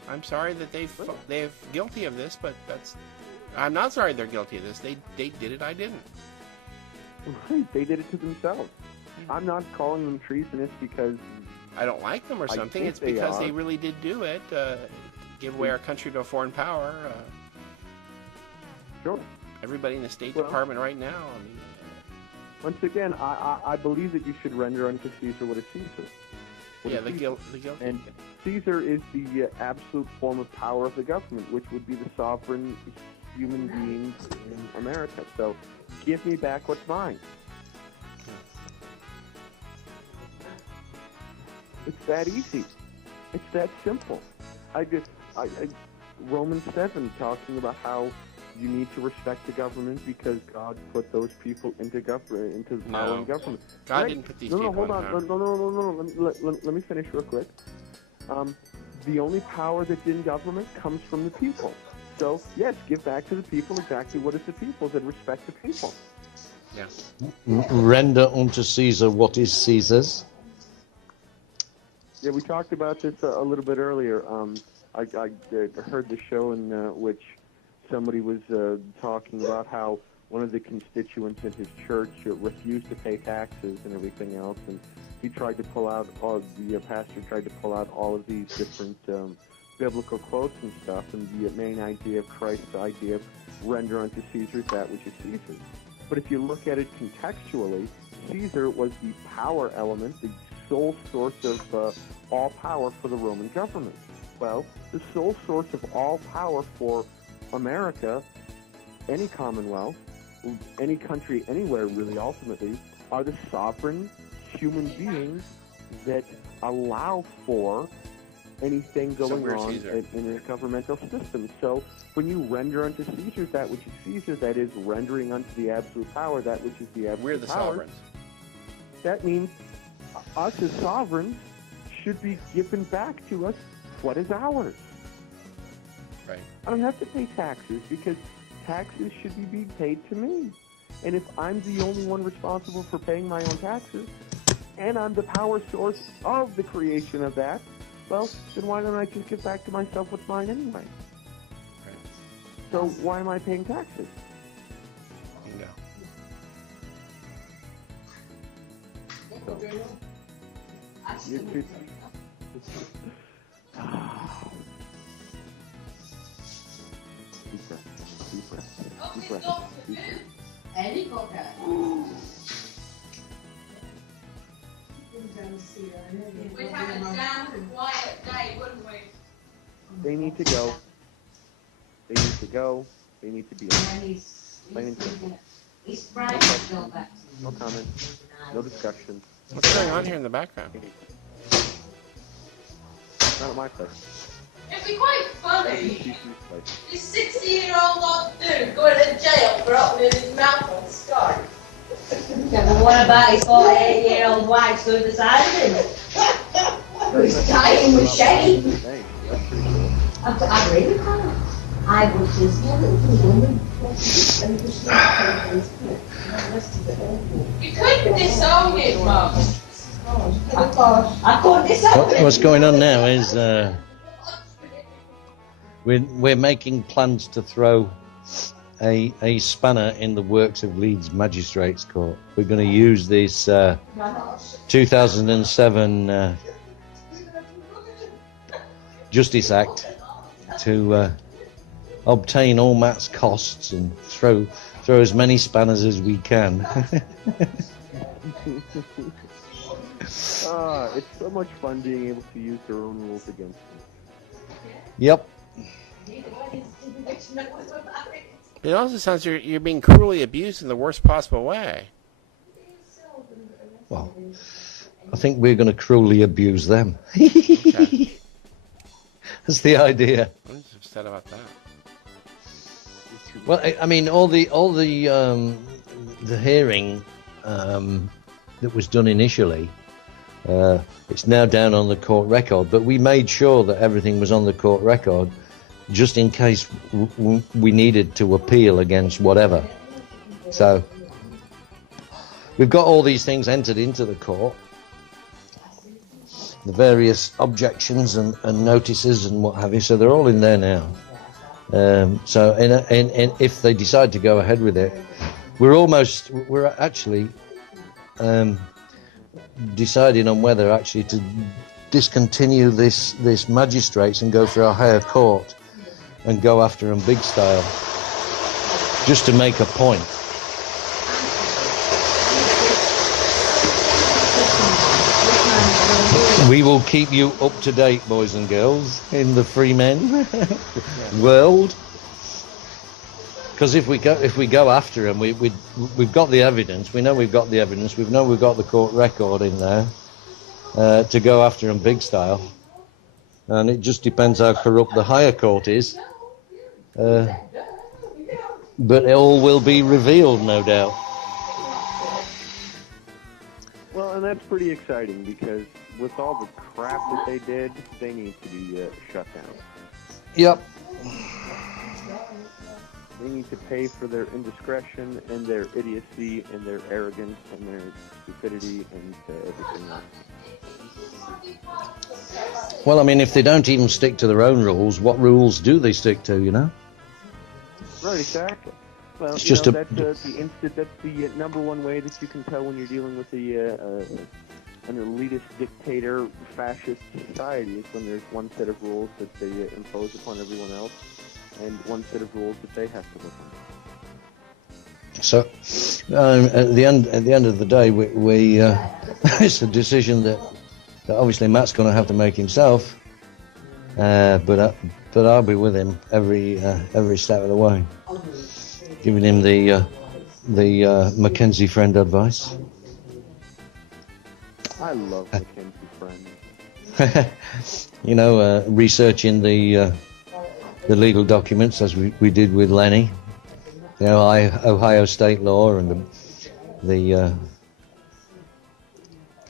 I'm sorry that they're guilty of this, but I'm not sorry they're guilty of this. They did it. I didn't. Right, they did it to themselves. I'm not calling them treasonous because I don't like them or something. think It's because they they really did do it. Give away our country to a foreign power. Sure. Everybody in the State Well, Department right now. I mean, once again, I believe that you should render unto Caesar what is Caesar. Yeah, the guilt. And Caesar is the absolute form of power of the government, which would be the sovereign human beings in America. So give me back what's mine. It's that easy. It's that simple. Romans 7 talking about how you need to respect the government because God put those people into government, into the power of government. God right? didn't put these no, people hold in on. power. No. Let me finish real quick. The only power that's in government comes from the people. So, yes, give back to the people exactly what is the people's and respect the people. Yeah. Render unto Caesar what is Caesar's. Yeah, we talked about this a little bit earlier. I heard the show in which somebody was talking about how one of the constituents in his church refused to pay taxes and everything else, and he tried to pull out the pastor tried to pull out all of these different biblical quotes and stuff, and the main idea of Christ's idea of render unto Caesar that which is Caesar's. But if you look at it contextually, Caesar was the power element, the sole source of all power for the Roman government. Well, the sole source of all power for America, any commonwealth, any country, anywhere really, ultimately, are the sovereign human beings that allow for anything going on in a governmental system. So when you render unto Caesar that which is Caesar, that is rendering unto the absolute power that which is the absolute We're the power, sovereigns. that means us as sovereigns should be given back to us what is ours. Right. I don't have to pay taxes because taxes should be being paid to me. And if I'm the only one responsible for paying my own taxes, and I'm the power source of the creation of that, well, then why don't I just give back to myself what's mine anyway? Right. So why am I paying taxes? Bingo. Deep breath. Helicopter. We'd have a damn quiet day, wouldn't we? They need to go. They need to go. They need to be on. Plain and simple. No comment. No discussion. What's going on here in the background? Not at my place. It'd be quite That's funny. CC's place. This 60-year-old old dude going to jail for opening his mouth on Skype. Yeah, but what about his 48-year-old wife stood beside him? Who's dying with shame? Hey, that's pretty cool. I really can't. I would just get it from women. You couldn't disown it, Mum. I couldn't decide. What's going on now is we're making plans to throw a spanner in the works of Leeds Magistrates Court. We're going to use this 2007 Justice Act to obtain all Matt's costs and throw as many spanners as we can. It's so much fun being able to use their own rules against them. Yep. It also sounds you're being cruelly abused in the worst possible way. Well, I think we're going to cruelly abuse them. Okay. That's the idea. I'm just upset about that. Well, I mean, all the hearing that was done initially, it's now down on the court record. But we made sure that everything was on the court record, just in case we needed to appeal against whatever. So we've got all these things entered into the court, the various objections and notices and what have you. So they're all in there now. So and if they decide to go ahead with it, we're actually deciding on whether actually to discontinue this magistrates and go for a higher court and go after them big style, just to make a point. We will keep you up to date, boys and girls, in the Freeman world. Because if we go after him, we've got the evidence. We know we've got the evidence. We know we've got the court record in there to go after him big style. And it just depends how corrupt the higher court is. But it all will be revealed, no doubt. Well, and that's pretty exciting because with all the crap that they did, they need to be shut down. Yep. They need to pay for their indiscretion and their idiocy and their arrogance and their stupidity and everything else. Well, I mean, if they don't even stick to their own rules, what rules do they stick to, you know? Right, exactly. Well, It's just that's the number one way that you can tell when you're dealing with an elitist dictator fascist society is when there's one set of rules that they impose upon everyone else and one set of rules that they have to live under. So, at the end of the day, we it's a decision that obviously Matt's going to have to make himself. But I'll be with him every step of the way, giving him the Mackenzie friend advice. I love Mackenzie friend. You know, researching the legal documents as we did with Lenny. You know, Ohio state law and the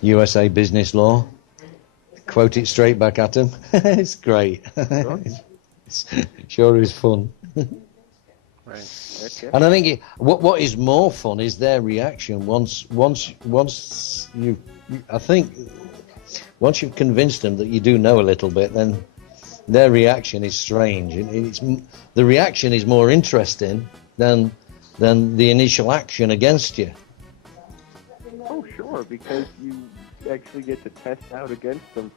USA business law. Quote it straight back at him. It's great. It sure is fun. Right. Okay. And I think what is more fun is their reaction once you've convinced them that you do know a little bit, then their reaction is strange. The reaction is more interesting than the initial action against you. Oh, sure, because you actually get to test out against them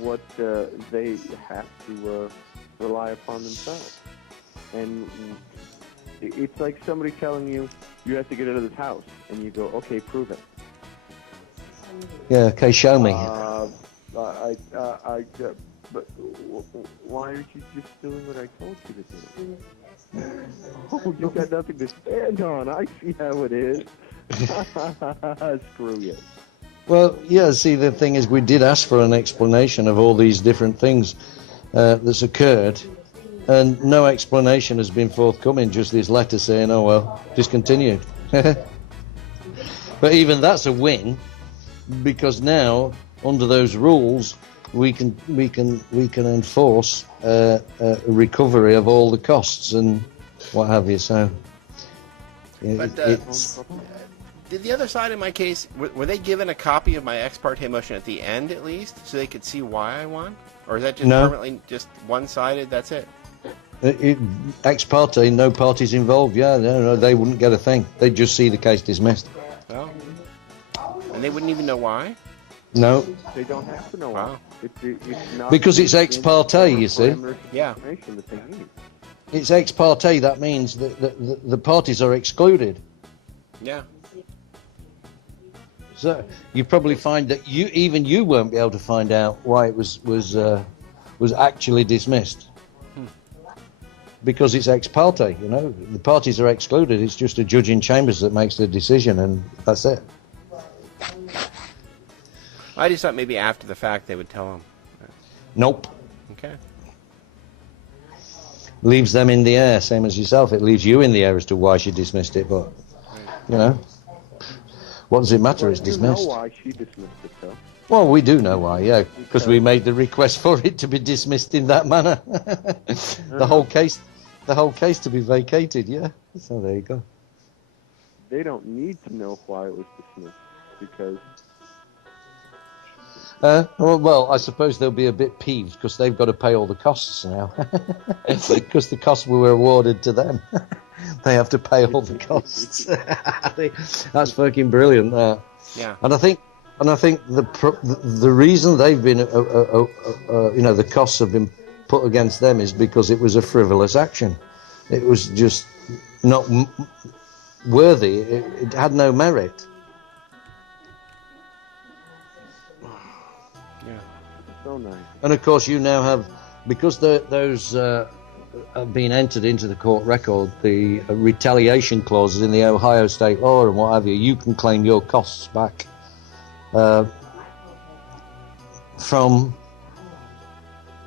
what they have to rely upon themselves. And it's like somebody telling you have to get out of this house, and you go, okay, prove it. Yeah, okay, show me. But why aren't you just doing what I told you to do? Oh, you've got nothing to stand on. I see how it is. Screw you. Well, yeah, see, the thing is, we did ask for an explanation of all these different things that's occurred, and no explanation has been forthcoming, just this letter saying, oh, well, discontinued. But even that's a win, because now, under those rules, we can enforce a recovery of all the costs and what have you, so... it's... Did the other side of my case, were they given a copy of my ex parte motion at the end at least, so they could see why I won? Or is that just permanently just one-sided, that's it? Ex parte, no parties involved, yeah, no, they wouldn't get a thing. They'd just see the case dismissed. Oh. And they wouldn't even know why? No. They don't have to know why. Wow. It's not because it's ex parte, you see. Yeah. That they need. It's ex parte, that means that the parties are excluded. Yeah. So you probably find that you won't be able to find out why it was actually dismissed, because it's ex parte. You know, the parties are excluded. It's just a judge in chambers that makes the decision, and that's it. I just thought maybe after the fact they would tell them. Nope. Okay. Leaves them in the air, same as yourself. It leaves you in the air as to why she dismissed it, but you know. What does it matter? It's dismissed. You know why she dismissed it, though. Well, we do know why, yeah, because we made the request for it to be dismissed in that manner. The whole case to be vacated, yeah. So there you go. They don't need to know why it was dismissed, because... well, I suppose they'll be a bit peeved because they've got to pay all the costs now. Because the costs were awarded to them. They have to pay all the costs. That's fucking brilliant. Yeah. And I think the reason they've been, the costs have been put against them is because it was a frivolous action. It was just not worthy. It had no merit. Yeah. nice. And of course, you now have, because those have been entered into the court record, the retaliation clauses in the Ohio state law and what have you. You can claim your costs back from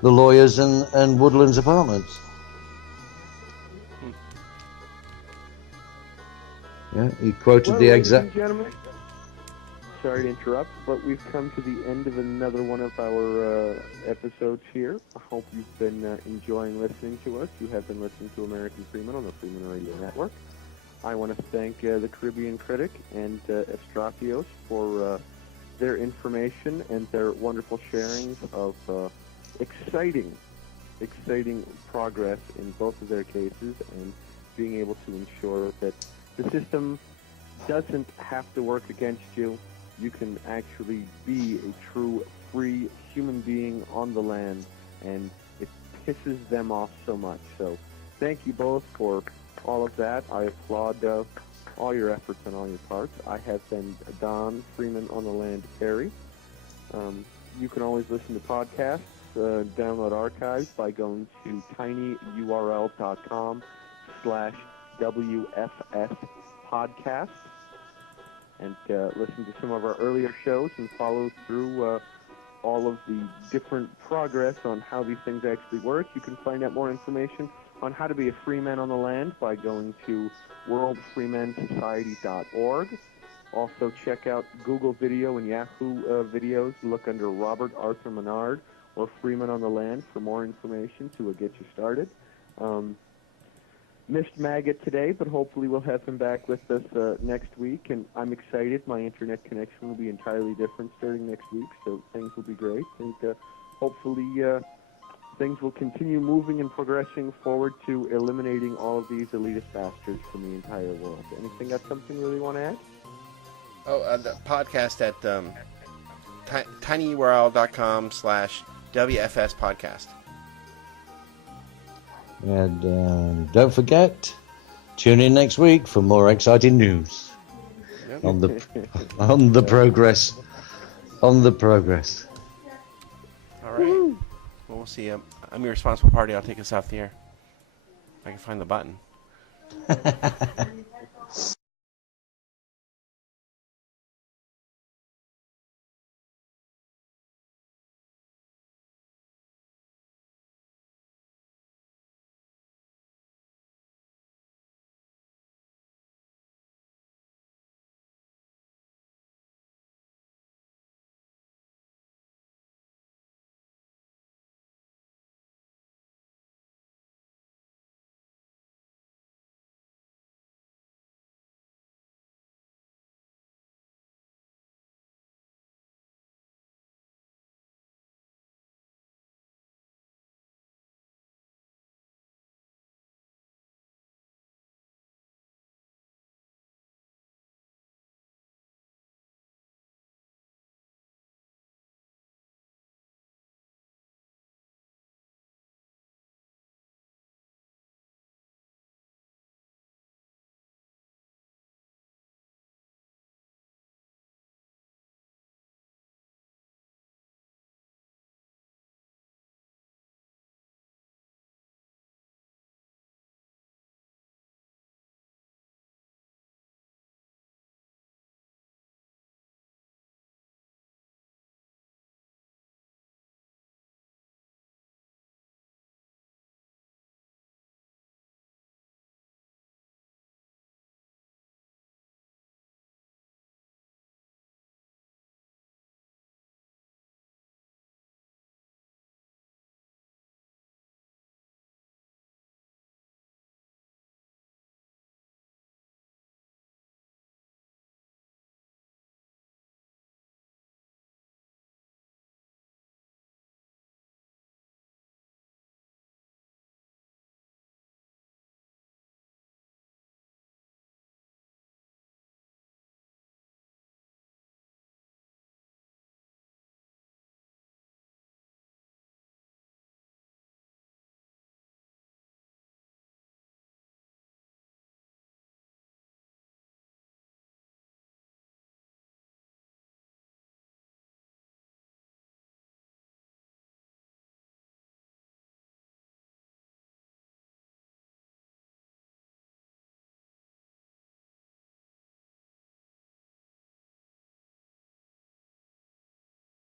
the lawyers and Woodlands Apartments. Yeah, he quoted the exact. Gentlemen, sorry to interrupt, but we've come to the end of another one of our episodes here. I hope you've been enjoying listening to us. You have been listening to American Freeman on the Freeman Radio Network. I want to thank the Caribbean Critic and Estrapios for their information and their wonderful sharings of exciting progress in both of their cases and being able to ensure that the system doesn't have to work against you. You can actually be a true free human being on the land, and it pisses them off so much. So thank you both for all of that. I applaud all your efforts on all your parts. I have been Don Freeman on the Land Terry. You can always listen to podcasts, download archives by going to tinyurl.com/WFS podcast and listen to some of our earlier shows and follow through all of the different progress on how these things actually work. You can find out more information on how to be a free man on the land by going to worldfreemansociety.org. Also check out Google Video and Yahoo videos. Look under Robert Arthur Menard or Freeman on the Land for more information to get you started. Missed Maggot today, but hopefully we'll have him back with us next week, and I'm excited. My internet connection will be entirely different starting next week, so things will be great, and hopefully things will continue moving and progressing forward to eliminating all of these elitist bastards from the entire world. Anything else, something you really want to add? Oh, the podcast at tinyurl.com/WFS podcast. And don't forget, tune in next week for more exciting news on the progress. On the progress. All right. Well, we'll see. I'm your responsible party. I'll take us off the air. If I can find the button.